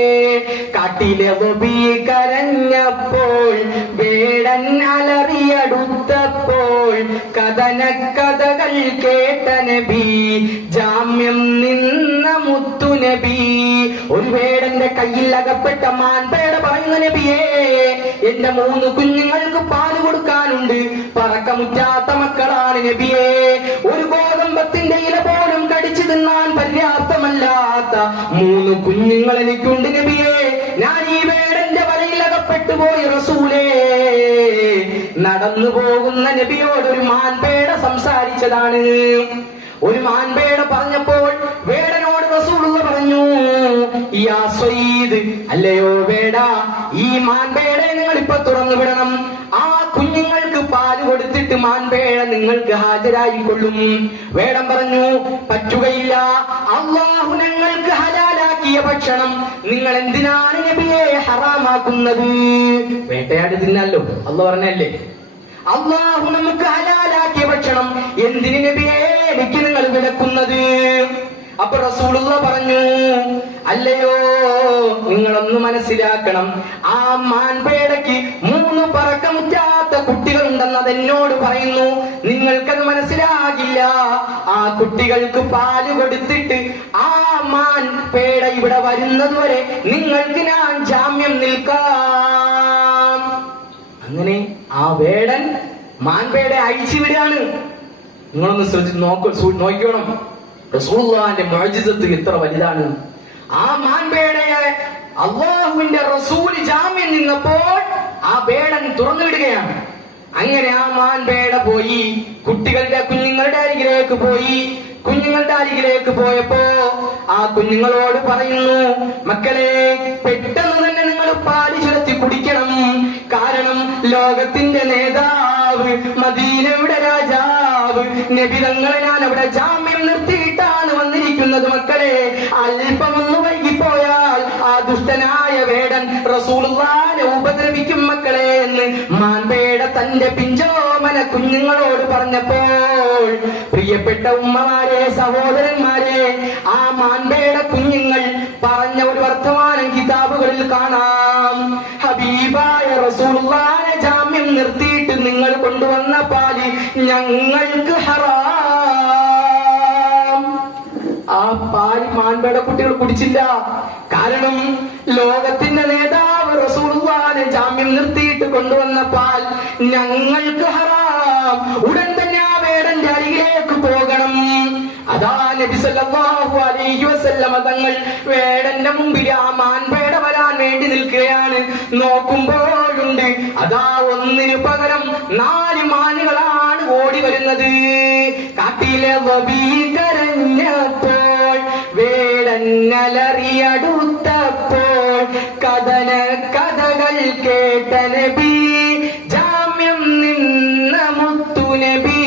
കാട്ടിലെ ഗോപി കരഞ്ഞപ്പോൾ, വേടൻ അലറിയടുത്തപ്പോൾ, കഥകൾ കേട്ട നബി, ജാമ്യം നിന്ന മുത്തുനബി. ഒരു വേടന്റെ കയ്യിൽ അകപ്പെട്ട മാൻപേട പറയുന്ന നബിയേ, എന്റെ 3 കുഞ്ഞുങ്ങൾക്ക് പാല് കൊടുക്കാനുണ്ട്, പറക്കമുറ്റാത്ത മക്കളാണ് നബിയേ. ഒരു ഗോതമ്പത്തിന്റെ ഇല പോലും കടിച്ചു തിന്നാൻ പര്യാപ്തമല്ലാത്ത 3 കുഞ്ഞുങ്ങൾ എനിക്കുണ്ട് നബിയേ. ഞാൻ ഈ വേടന്റെ വലയിൽ അകപ്പെട്ടു പോയി റസൂലേ. നടന്നു പോകുന്ന നബിയോട് ഒരു മാൻപേട സംസാരിച്ചതാണ്. ഒരു മാൻപേട പറഞ്ഞപ്പോൾ വേടനോട് റസൂലുള്ള പറഞ്ഞു, യാ സയ്യിദ്, അല്ലയോ വേട, ഈ മാൻപേടയെ നിങ്ങൾ ഇപ്പൊ തുറന്നു വിടണം. ആ കുഞ്ഞുങ്ങൾക്ക് പാല് കൊടുത്തിട്ട് മാൻപേട നിങ്ങൾക്ക് ഹാജരായിക്കൊള്ളും. വേടൻ പറഞ്ഞു, പറ്റുകയില്ല, അള്ളാഹു ഞങ്ങൾക്ക് ഹലാലാക്കിയ ഭക്ഷണം നിങ്ങൾ എന്തിനാണ് നബിയെ ഹറാമാക്കുന്നത്? വേട്ടയാടി തിന്നല്ലോ അള്ളാഹു പറഞ്ഞല്ലേ. അള്ളാഹു നമുക്ക് ഹലാലാക്കിയ ഭക്ഷണം എന്തിന് നബിയെ എനിക്ക് നിങ്ങൾ വിലക്കുന്നത്? അപ്പൊ റസൂലുള്ള പറഞ്ഞു, അല്ലയോ, നിങ്ങളൊന്ന് മനസ്സിലാക്കണം, ആ മാൻപേടയ്ക്ക് 3 പറക്കമുറ്റാത്ത കുട്ടികളുണ്ടെന്ന് അതെന്നോട് പറയുന്നു. നിങ്ങൾക്കത് മനസ്സിലാകില്ല. ആ കുട്ടികൾക്ക് പാല് കൊടുത്തിട്ട് ആ മാൻ പേട ഇവിടെ വരുന്നത് വരെ നിങ്ങൾക്ക് ഞാൻ ജാമ്യം നിൽക്കാം. അങ്ങനെ ആ വേടൻ മാൻപേടെ അഴിച്ചു വിടാണ്. നിങ്ങളൊന്ന് ശ്രദ്ധിച്ച് നോക്കണം റസൂലുള്ളാഹിന്റെ മുഅ്ജിസത്ത് എത്ര വലുതാണ്. ആ മാൻപേടയെ അല്ലാഹുവിന്റെ റസൂല് ജാമ്യം നിന്നപ്പോൾ ആ വേടൻ തുറന്നു വിടുകയാണ്. അങ്ങനെ ആ മാൻപേട പോയി കുഞ്ഞുങ്ങളുടെ അരികിലേക്ക് പോയി. കുഞ്ഞുങ്ങളുടെ അരികിലേക്ക് പോയപ്പോ ആ കുഞ്ഞുങ്ങളോട് പറയുന്നു, മക്കളെ പെട്ടെന്ന് തന്നെ നിങ്ങൾ പാല് ചുരത്തി കുടിക്കണം. കാരണം ലോകത്തിന്റെ നേതാവ്, മദീനയുടെ രാജാവ് നബി തങ്ങളെ ഞാൻ അവിടെ ജാമ്യം നിർത്തിയിട്ടാണ് വന്നിരിക്കുന്നത്. മക്കളെ അല്പമൊന്ന് വൈകിപ്പോയാൽ ആ ദുഷ്ടനായ വേടൻ റസൂലുള്ളാഹിനെ ഉപദ്രവിക്കും മക്കളെ എന്ന് മാൻപേട തന്റെ പിഞ്ചോമന കുഞ്ഞുങ്ങളോട് പറഞ്ഞപ്പോൾ, പ്രിയപ്പെട്ട ഉമ്മമാരെ, സഹോദരന്മാരെ, ആ മാൻപേട കുഞ്ഞുങ്ങൾ പറഞ്ഞ ഒരു വർത്തമാനം കിതാബുകളിൽ കാണാം. ഹബീബായ റസൂലുള്ളാഹിനെ ജാമ്യം നിർത്തിയിട്ട് നിങ്ങൾ കൊണ്ടുവന്ന പാല് ഞങ്ങൾക്ക് ഹറാം. ആ പാല് മാൻപേട കുട്ടികൾ കുടിച്ചില്ല. കാരണം ലോകത്തിന്റെ നേതാവ് റസൂലുള്ളാഹിനെ ജാമ്യം നിർത്തിയിട്ട് കൊണ്ടുവന്ന പാൽ ഞങ്ങൾക്ക് ഹറാം. ഉടൻ തന്നെ ആ വേടന്റെ അരികിലേക്ക് പോകണം. അതാ നബി സല്ലല്ലാഹു അലൈഹി വസല്ലമ തങ്ങൾ വേടന്റെ മുമ്പിൽ ആ മാൻപേട വരാൻ വേണ്ടി നിൽക്കുകയാണ്. നോക്കുമ്പോഴുണ്ട് അതാ ഒന്നിനു പകരം 4 മാനുകളാണ് ഓടി വരുന്നത്. കാട്ടിലെ കരഞ്ഞപ്പോൾ വേടന്നലറിയടുത്തപ്പോൾ കഥകൾ കേട്ട നബി, ജാമ്യം നിന്ന മുത്തു നബി,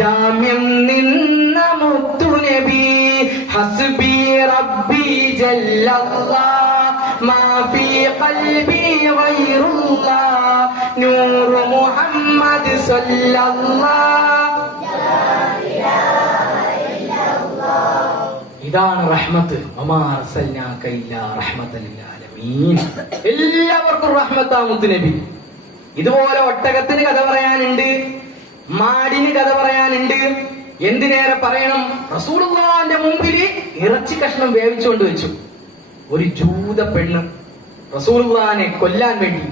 ജാമ്യം നിന്ന മുത്തു നബി. ഹസ്ബി റബ്ബി ജല്ലല്ലാഹ് മാ ഫീ ഖൽബി ഗൈറുല്ലാഹ് നൂറു മുഹമ്മദ് സല്ലല്ലാഹ്. ഇതാണ് റഹ്മത്ത്. വമാ അർസൽനാക ഇല്ലാ റഹ്മത്തൽ ലിൽ ആലമീൻ. എല്ലാവർക്കും റഹ്മത്താ മുത്ത് നബി. ഇതുപോലെ ഒട്ടകത്തിന് കഥ പറയാനുണ്ട്, മാടിന് കഥ പറയാനുണ്ട്. എന്തിനേറെ പറയണം, റസൂലുള്ളാഹിന്റെ മുമ്പിൽ ഇറച്ചി കഷ്ണം വേവിച്ചുകൊണ്ട് വെച്ചു ഒരു ജൂത പെണ്ണ് റസൂലുള്ളാഹിനെ കൊല്ലാൻ വേണ്ടി.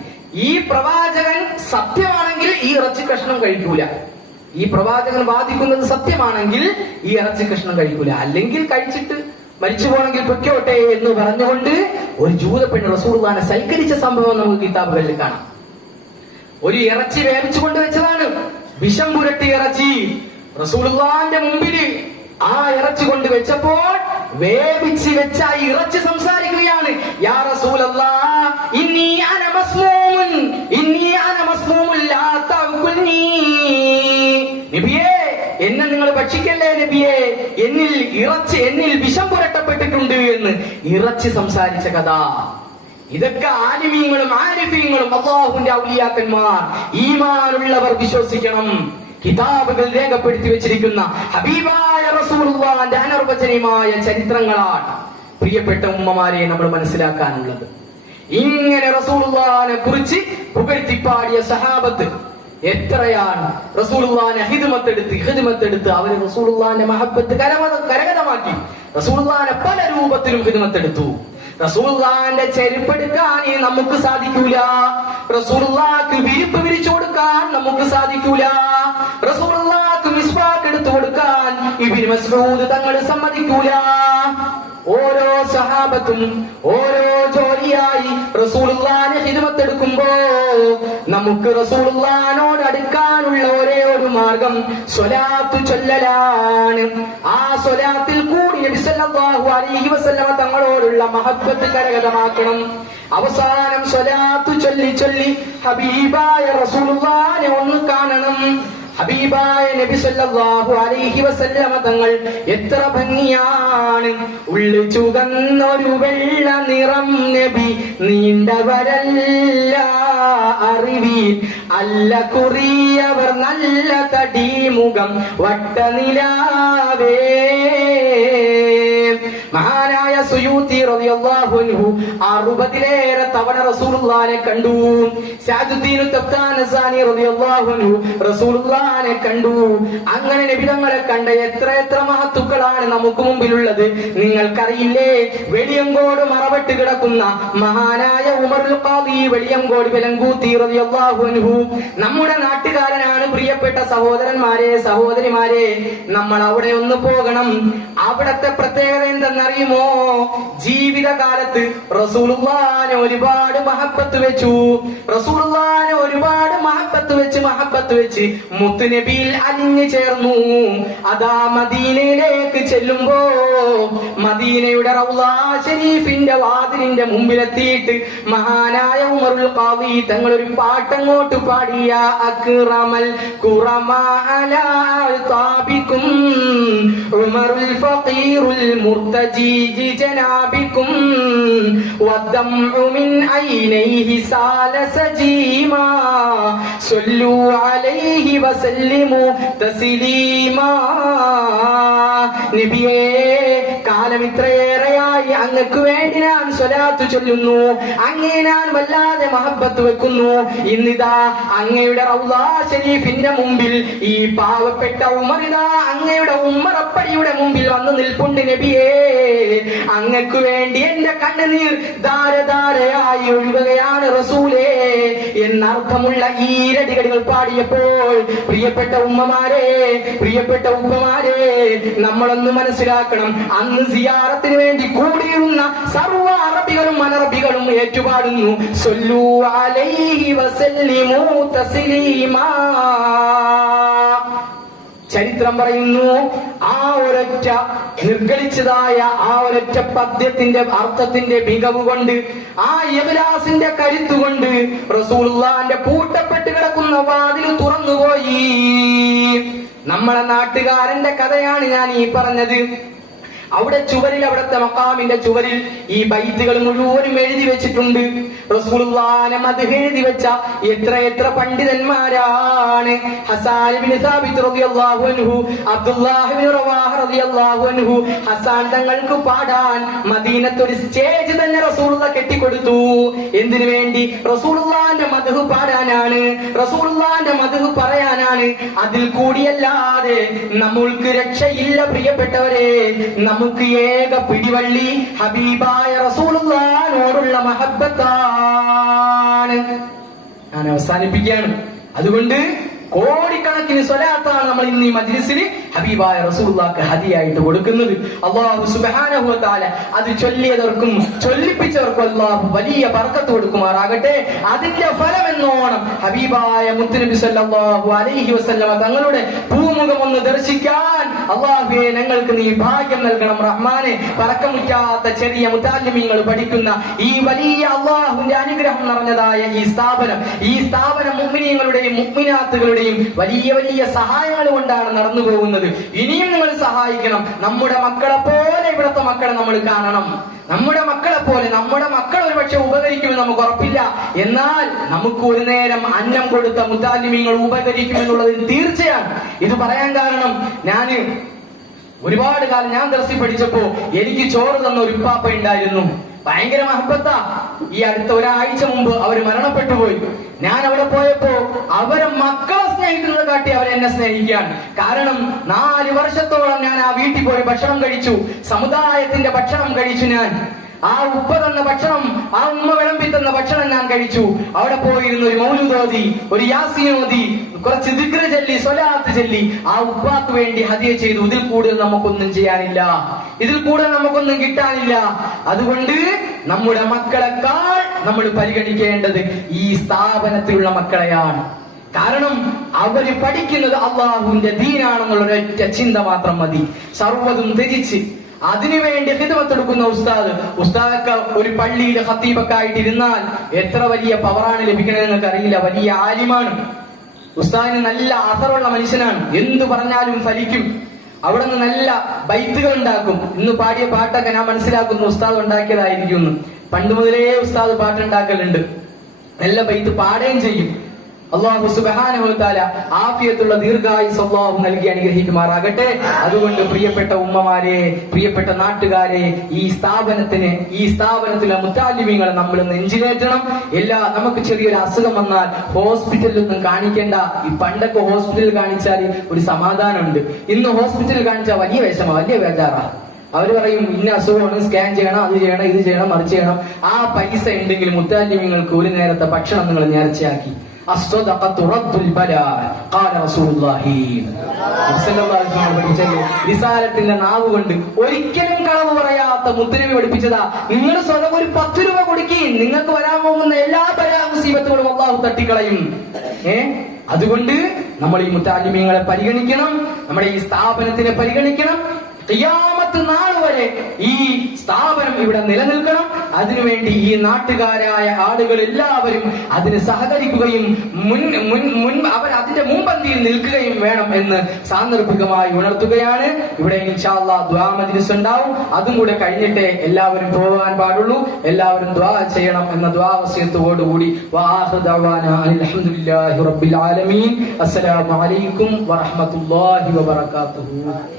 ഈ പ്രവാചകൻ സത്യമാണെങ്കിൽ ഈ ഇറച്ചി കഷ്ണം കഴിക്കൂല. ഈ പ്രവാചകൻ വാദിക്കുന്നത് സത്യമാണെങ്കിൽ ഈ ഇറച്ചി കഷ്ണം കഴിക്കൂല. അല്ലെങ്കിൽ കഴിച്ചിട്ട് മരിച്ചു പോകണമെങ്കിൽ പൊയ്ക്കോട്ടെ എന്ന് പറഞ്ഞുകൊണ്ട് ഒരു ജൂത പെണ്ണ് റസൂലുള്ളാഹിനെ സൽക്കരിച്ച സംഭവം നമുക്ക് കിതാബുകളിൽ കാണാം. ഒരു ഇറച്ചി വേവിച്ചു കൊണ്ടുവച്ചതാണ്, വിഷം പുരട്ടിയ ഇറച്ചി. റസൂലുള്ളാഹിന്റെ മുമ്പില് ആ ഇറച്ചി കൊണ്ടുവച്ചപ്പോൾ വേവിച്ച് വെച്ച ഈ ഇറച്ചി സംസാരിക്കുകയാണ്. യാ റസൂലല്ലാഹ്, ഇന്നി അന മസ്മൂമുൻ, ഇന്നി അന മസ്മൂമുൻ ലാ തഅകുൽനി. നബിയേ, എന്നെ നിങ്ങൾ ഭക്ഷിക്കല്ലേ നബിയേ, എന്നിൽ വിഷം പുരട്ടപ്പെട്ടിട്ടുണ്ട് എന്ന് ഇറച്ചി സംസാരിച്ച കഥ. ഇതൊക്കെ ആലിമീങ്ങളും ആരിഫീങ്ങളും അല്ലാഹുവിന്റെ ഔലിയാക്കന്മാർ, ഈമാനുള്ളവർ വിശ്വസിക്കണം. കിതാബുകൾ രേഖപ്പെടുത്തി വെച്ചിരിക്കുന്ന ഹബീബായ റസൂലുള്ളാഹിന്റെ അനിർവചനീയമായ ചരിത്രങ്ങളാണ് പ്രിയപ്പെട്ട ഉമ്മമാരെ നമ്മൾ മനസ്സിലാക്കാനുള്ളത്. ഇങ്ങനെ റസൂലുള്ളാഹിനെ കുറിച്ച് പുകഴ്ത്തിപ്പാടിയ സഹാബത്ത് എത്രയാണ്. റസൂലുള്ളാഹിനെ ഹിദ്മത്തെടുത്ത് അവര് റസൂലുള്ളാഹിന്റെ മഹബ്ബത്ത് കരഗതമാക്കി. റസൂലുള്ളാഹിനെ പല രൂപത്തിലും ഹിദ്മത്തെടുത്തു. റസൂലുള്ളാഹിന്റെ ചെരുപ്പെടുക്കാൻ നമുക്ക് സാധിക്കൂല, റസൂലുള്ളാഹിക്ക് വിരിപ്പ് വിരിച്ചു കൊടുക്കാൻ നമുക്ക് സാധിക്കൂല, റസൂലുള്ളാഹിക്ക് മിസ്വാക്ക് എടുത്തു കൊടുക്കാൻ ഇബ്നു മസ്ഊദ് തങ്ങൾ സമ്മതിക്കൂല. ഓരോ സഹാബത്തും ഓരോ ജോലിയായി റസൂലുള്ളാഹിനെ ഖിദ്മത്തെടുക്കുമ്പോ നമുക്ക് റസൂലുള്ളാഹിനോട് അടുക്കാനുള്ള ഒരേ ഒരു മാർഗം സ്വലാത്ത് ചൊല്ലലാണ്. ആ സ്വലാത്തിൽ കൂടി നബി സല്ലല്ലാഹു അലൈഹി വസല്ലമ തങ്ങളോടുള്ള മഹബ്ബത്ത് കരഗതമാക്കണം. അവസാനം സ്വലാത്ത് ചൊല്ലി ഹബീബായ റസൂലുള്ളാഹിനെ ഒന്ന് കാണണം. ഹബീബായ നബി സല്ലല്ലാഹു അലൈഹി വസല്ലമ തങ്ങൾ എത്ര ഭംഗിയാണ്. ഉള്ളു ചുവന്നൊരു വെള്ള നിറം നബി, നീണ്ടവരല്ല അറിവീൻ, അല്ല കുറിയവർ നല്ല തടിമുഖം വട്ടനിലാവേ. മഹാനായ സുയൂത്തി റളിയല്ലാഹു അൻഹു 60-ലേറെ തവണ റസൂലുള്ളാഹിനെ കണ്ടു. സഅദുദ്ദീൻ തഫ്താനസാനി റളിയല്ലാഹു അൻഹു റസൂലുള്ളാഹിനെ കണ്ടു. അങ്ങനെ നബി തങ്ങളെ കണ്ട എത്ര മഹത്തുക്കളാണ് നമുക്ക് മുമ്പിലുള്ളത്. നിങ്ങൾക്കറിയില്ലേ, വെളിയങ്കോട് മറവട്ട് കിടക്കുന്ന മഹാനായ ഉമറുൽ ഖാദി വെളിയങ്കോട് വെലങ്കൂത്തി റളിയല്ലാഹു അൻഹു നമ്മുടെ നാട്ടുകാരനാണ്. പ്രിയപ്പെട്ട സഹോദരന്മാരെ, സഹോദരിമാരെ, നമ്മൾ അവിടെ ഒന്ന് പോകണം. അവിടത്തെ പ്രത്യേകത എന്തെന്നറിയുമോ? ജീവിതകാലത്ത് റസൂലുള്ളാഹിനെ ഒരുപാട് മഹബത്ത് വെച്ചു. റസൂലുള്ളാഹിനെ ഒരുപാട് മഹബത്ത് വെച്ച് മുത്തുനബിയിൽ അലിഞ്ഞു ചേർന്നു. അതാ മദീനയിലേക്ക് ചെല്ലുമ്പോ മദീനയുടെ റൗളാ ശരീഫിന്റെ വാതിലിന്റെ മുമ്പിലെത്തിയിട്ട് മഹാനായ ഉമറുൽ ഖാദി തങ്ങൾ ഒരു പാട്ടങ്ങോട്ട് പാടിയ അക്റമൽ ഖുറമാ അലാ താബിക്കും ഉമറുൽ ഫഖീറുൽ മുർതജി ജനാബിക്കും വദ്ദംഉ മിൻ ഐനൈഹി സാല സജീമാ സല്ലു അലൈഹി വസല്ലിമു തസ്ലീമാ. നബിയേ, കാലം ഇത്രയേറെയായി അങ്ങക്ക് വേണ്ടി ഞാൻ സ്വലാത്ത് ചൊല്ലുന്നു, അങ്ങേ ഞാൻ വല്ലാതെ മഹബത്ത് വെക്കുന്നു. ഇന്നിതാ അങ്ങയുടെ റൗളാ ശരീഫിന്റെ മുമ്പിൽ ഈ പാവപ്പെട്ട ഉമറിതാ അങ്ങയുടെ ഉമ്മറപ്പടിയുടെ മുമ്പിൽ വന്ന് നിൽപ്പുണ്ട്. നബിയേ, അങ്ങക്ക് വേണ്ടി എന്റെ കണ്ണുനീർ ധാരധാരയായി ഒഴുകുകയാണ് റസൂലേ എന്നർത്ഥമുള്ള ഈ രടികൾ പാടിയപ്പോൾ പ്രിയപ്പെട്ട ഉമ്മമാരെ, പ്രിയപ്പെട്ട ഉപ്പമാരെ, നമ്മളൊന്ന് മനസ്സിലാക്കണം. അന്ന് സിയാറത്തിന് വേണ്ടി കൂടിയിരുന്ന സർവ്വ അറബികളും അനറബികളും ഏറ്റുപാടുന്നു സല്ലു അലൈഹി വസല്ലിമു തസ്ലീമാ. ചരിത്രം പറയുന്നു, ആ ഒരൊറ്റ നിർഗളിച്ചതായ ആ ഒരൊറ്റ പദ്യത്തിന്റെ അർത്ഥത്തിന്റെ മികവ് കൊണ്ട്, ആ ഇഖ്ലാസിന്റെ കരുത്തുകൊണ്ട് റസൂലുള്ളാഹിന്റെ പൂട്ടപ്പെട്ട് കിടക്കുന്ന വാതിൽ തുറന്നുപോയി. നമ്മളെ നാട്ടുകാരന്റെ കഥയാണ് ഞാൻ ഈ പറഞ്ഞത്. അവിടെ ചുവരിൽ, അവിടത്തെ മഖാമിന്റെ ചുവരിൽ ഈ ബൈത്തുകൾ മുഴുവനും എഴുതി വെച്ചിട്ടുണ്ട്. റസൂലുള്ളാഹിനെ മദ്ഹ് എഴുതി വെച്ച എത്ര പണ്ഡിതന്മാരാണ്. ഹസാൻ ഇബ്നു സാബിത്ത് റളിയല്ലാഹു അൻഹു, അബ്ദുല്ലാഹ് ഇബ്നു റവാഹ റളിയല്ലാഹു അൻഹു ഹസാൻ തങ്ങൾക്ക് പാടാൻ മദീനത്ത് ഒരു സ്റ്റേജ് തന്നെ റസൂലുള്ളാഹ് കെട്ടിക്കൊടുത്തു. എന്തിനു വേണ്ടി? റസൂലുള്ളാഹിന്റെ മദ്ഹ് പാടാനാണ്, റസൂലുള്ളാഹിന്റെ മദ്ഹ് പറയാനാണ്. അതിൽ കൂടിയല്ലാതെ നമ്മൾക്ക് രക്ഷയില്ല. പ്രിയപ്പെട്ടവരെ, നമുക്ക് ഏക പിടിവള്ളി ഹബീബായ റസൂലുള്ളാഹിനോടുള്ള മഹബ്ബത്താണ്. ഞാൻ അവസാനിപ്പിക്കുകയാണ്. അതുകൊണ്ട് കോടിക്കണക്കിന് സ്വലാത്താണ് നമ്മൾ ഇന്ന് ഈ മജ്ലിസിൽ ഹബീബായ റസൂലുള്ളാഹിക്ക് ഹദിയായിട്ട് കൊടുക്കുന്നത്. അല്ലാഹു സുബ്ഹാനഹു വ തആല അത് ചൊല്ലിയവർക്കും ചൊല്ലിപ്പിച്ചവർക്കും അല്ലാഹു വലിയ ബർക്കത്ത് കൊടുക്കുമാറാകട്ടെ. അതിന്റെ ഫലം എന്നോണം ഹബീബായ മുത്തുനബി സല്ലല്ലാഹു അലൈഹി വസല്ലമ തങ്ങളുടെ പൂമുഖം ഒന്ന് ദർശിക്കാൻ അല്ലാഹുവേ ഞങ്ങൾക്ക് നീ ഭാഗ്യം നൽകണം റഹ്മാനെ. പറക്കമുറ്റാത്ത ചെറിയ മുതഅല്ലിമീങ്ങൾ പഠിക്കുന്ന ഈ വലിയ അല്ലാഹുവിന്റെ അനുഗ്രഹം നിറഞ്ഞതായ ഈ സ്ഥാപനം മുഅ്മിനീങ്ങളുടെയും മുഅ്മിനാത്തുകളുടെയും വലിയ സഹായങ്ങൾ കൊണ്ടാണ് നടന്നു പോകുന്നത്. ഇനിയും നിങ്ങൾ സഹായിക്കണം. നമ്മുടെ മക്കളെ പോലെ ഇവിടുത്തെ മക്കളെ നമ്മൾ കാണണം. നമ്മുടെ മക്കളെ പോലെ നമ്മുടെ മക്കൾ ഒരുപക്ഷെ ഉപകരിക്കുമെന്ന് നമുക്ക് ഉറപ്പില്ല. എന്നാൽ നമുക്ക് ഒരു നേരം അന്നം കൊടുത്ത മുതഅല്ലിമീങ്ങൾ ഉപകരിക്കുമെന്നുള്ളതിൽ തീർച്ചയാണ്. ഇത് പറയാൻ കാരണം, ഞാന് ഒരുപാട് കാലം ഞാൻ ദർസിൽ പഠിച്ചപ്പോ എനിക്ക് ചോറ് തന്ന ഒരു ഉപ്പാപ്പ ഉണ്ടായിരുന്നു. ഭയങ്കര മഹബത്താ. ഈ അടുത്ത ഒരാഴ്ച മുമ്പ് അവര് മരണപ്പെട്ടു പോയി. ഞാൻ അവിടെ പോയപ്പോ അവരെ മക്കളെ സ്നേഹിക്കുന്നത് കാട്ടി അവരെന്നെ സ്നേഹിക്കുകയാണ്. കാരണം 4 വർഷത്തോളം ഞാൻ ആ വീട്ടിൽ പോയി ഭക്ഷണം കഴിച്ചു. സമുദായത്തിന്റെ ഭക്ഷണം കഴിച്ചു. ഞാൻ ആ ഉപ്പ തന്ന ഭക്ഷണം, ആ ഉമ്മ വിളമ്പി തന്ന ഭക്ഷണം ഞാൻ കഴിച്ചു. അവിടെ പോയിരുന്ന ഒരു മൗലൂദ് ഓതി, ഒരു യാസീൻ ഓതി, കുറച്ച് ദിക്ർ ചൊല്ലി, സ്വലാത്ത് ചൊല്ലി ആ ഉപ്പാക്ക് വേണ്ടി ഹദിയ ചെയ്തു. ഇതിൽ കൂടുതൽ നമുക്കൊന്നും ചെയ്യാനില്ല, ഇതിൽ കൂടുതൽ നമുക്കൊന്നും കിട്ടാനില്ല. അതുകൊണ്ട് നമ്മുടെ മക്കളെക്കാൾ നമ്മൾ പരിഗണിക്കേണ്ടത് ഈ സ്ഥാപനത്തിലുള്ള മക്കളെയാണ്. കാരണം അവര് പഠിക്കുന്നത് അള്ളാഹുവിന്റെ ദീനാണെന്നുള്ള ഒരൊറ്റ ചിന്ത മാത്രം മതി. സർവ്വതും ത്യജിച്ച് അതിനുവേണ്ടി ഖിദ്മത്ത് എടുക്കുന്ന ഉസ്താദൊക്കെ ഒരു പള്ളിയിൽ ഖത്തീബൊക്കെ ആയിട്ടിരുന്നാൽ എത്ര വലിയ പവറാണ് ലഭിക്കണമെന്ന് നിങ്ങൾക്ക് അറിയില്ല. വലിയ ആലിമാണ് ഉസ്താദിന്, നല്ല അസറുള്ള മനുഷ്യനാണ്. എന്തു പറഞ്ഞാലും ഫലിക്കും. അവിടെ നിന്ന് നല്ല ബൈത്തുകൾ ഉണ്ടാക്കും. ഇന്ന് പാടിയ പാട്ടൊക്കെ ഞാൻ മനസ്സിലാക്കുന്നു ഉസ്താദ് ഉണ്ടാക്കിയതായിരിക്കും. പണ്ട് മുതലേ ഉസ്താദ് പാട്ടുണ്ടാക്കലുണ്ട്. നല്ല ബൈത്ത് പാടുകയും ചെയ്യും. അല്ലാഹു സുബ്ഹാനഹു വ തആല ആഫിയത്തുള്ള ദീർഘായുസ് അല്ലാഹു നൽകി അനുഗ്രഹിക്കുമാറാകട്ടെ. അതുകൊണ്ട് പ്രിയപ്പെട്ട ഉമ്മമാരെ, പ്രിയപ്പെട്ട നാട്ടുകാരെ, ഈ സ്ഥാപനത്തിലെ മുത്താലിമീങ്ങളെ നമ്മൾ നെഞ്ചിലേറ്റണം. നമുക്ക് ചെറിയൊരു അസുഖം വന്നാൽ ഹോസ്പിറ്റലിലൊന്നും കാണിക്കേണ്ട. ഈ പണ്ടൊക്കെ ഹോസ്പിറ്റലിൽ കാണിച്ചാൽ ഒരു സമാധാനമുണ്ട്. ഇന്ന് ഹോസ്പിറ്റലിൽ കാണിച്ചാൽ വലിയ വിഷമം, വലിയ ബേജാറാ. അവര് പറയും ഇന്ന അസുഖമാണ്, സ്കാൻ ചെയ്യണം, അത് ചെയ്യണം, ഇത് ചെയ്യണം, മറിച്ച് ചെയ്യണം. ആ പൈസ ഉണ്ടെങ്കിൽ മുത്താലിമീങ്ങൾക്ക് ഒരു നേരത്തെ ഭക്ഷണം നിങ്ങൾ നേർച്ചയാക്കി. റിസാലത്തിന്റെ നാവ് കൊണ്ട് ഒരിക്കലും കളവ് പറയാത്ത മുത്തുനബി പഠിപ്പിച്ചതാ. നിങ്ങൾ സ്വന്തം ഒരു 10 രൂപ കൊടുക്കുകയും നിങ്ങൾക്ക് വരാൻ പോകുന്ന എല്ലാ മുസീബത്തുകളും അല്ലാഹു തട്ടിക്കളയും. അതുകൊണ്ട് നമ്മൾ ഈ മുത്താലിമീങ്ങളെ പരിഗണിക്കണം, നമ്മുടെ ഈ സ്ഥാപനത്തിനെ പരിഗണിക്കണം. ഖിയാമത്ത് നാൾ വരെ ഈ സ്ഥാപനം ഇവിടെ നിലനിൽക്കണം. അതിനുവേണ്ടി ഈ നാട്ടുകാരായ ആളുകൾ എല്ലാവരും അതിന് സഹകരിക്കുകയും അവർ അതിന്റെ മുൻപന്തിയിൽ നിൽക്കുകയും വേണം എന്ന് സാന്ദർഭികമായി ഉണർത്തുകയാണ്. ഇവിടെ ഇൻഷാ അല്ലാഹ് ദുആ മജ്ലിസ് ഉണ്ടാവും. അതും കൂടെ കഴിഞ്ഞിട്ടേ എല്ലാവരും പോകാൻ പാടുള്ളൂ. എല്ലാവരും ദുആ ചെയ്യണം എന്ന ദുആ വസിയത്തോടുകൂടി വആഖിറു ദഅവാനാ അൽഹംദുലില്ലാഹി റബ്ബിൽ ആലമീൻ. അസ്സലാമു അലൈക്കും വറഹ്മത്തുള്ളാഹി വബറകാതുഹു.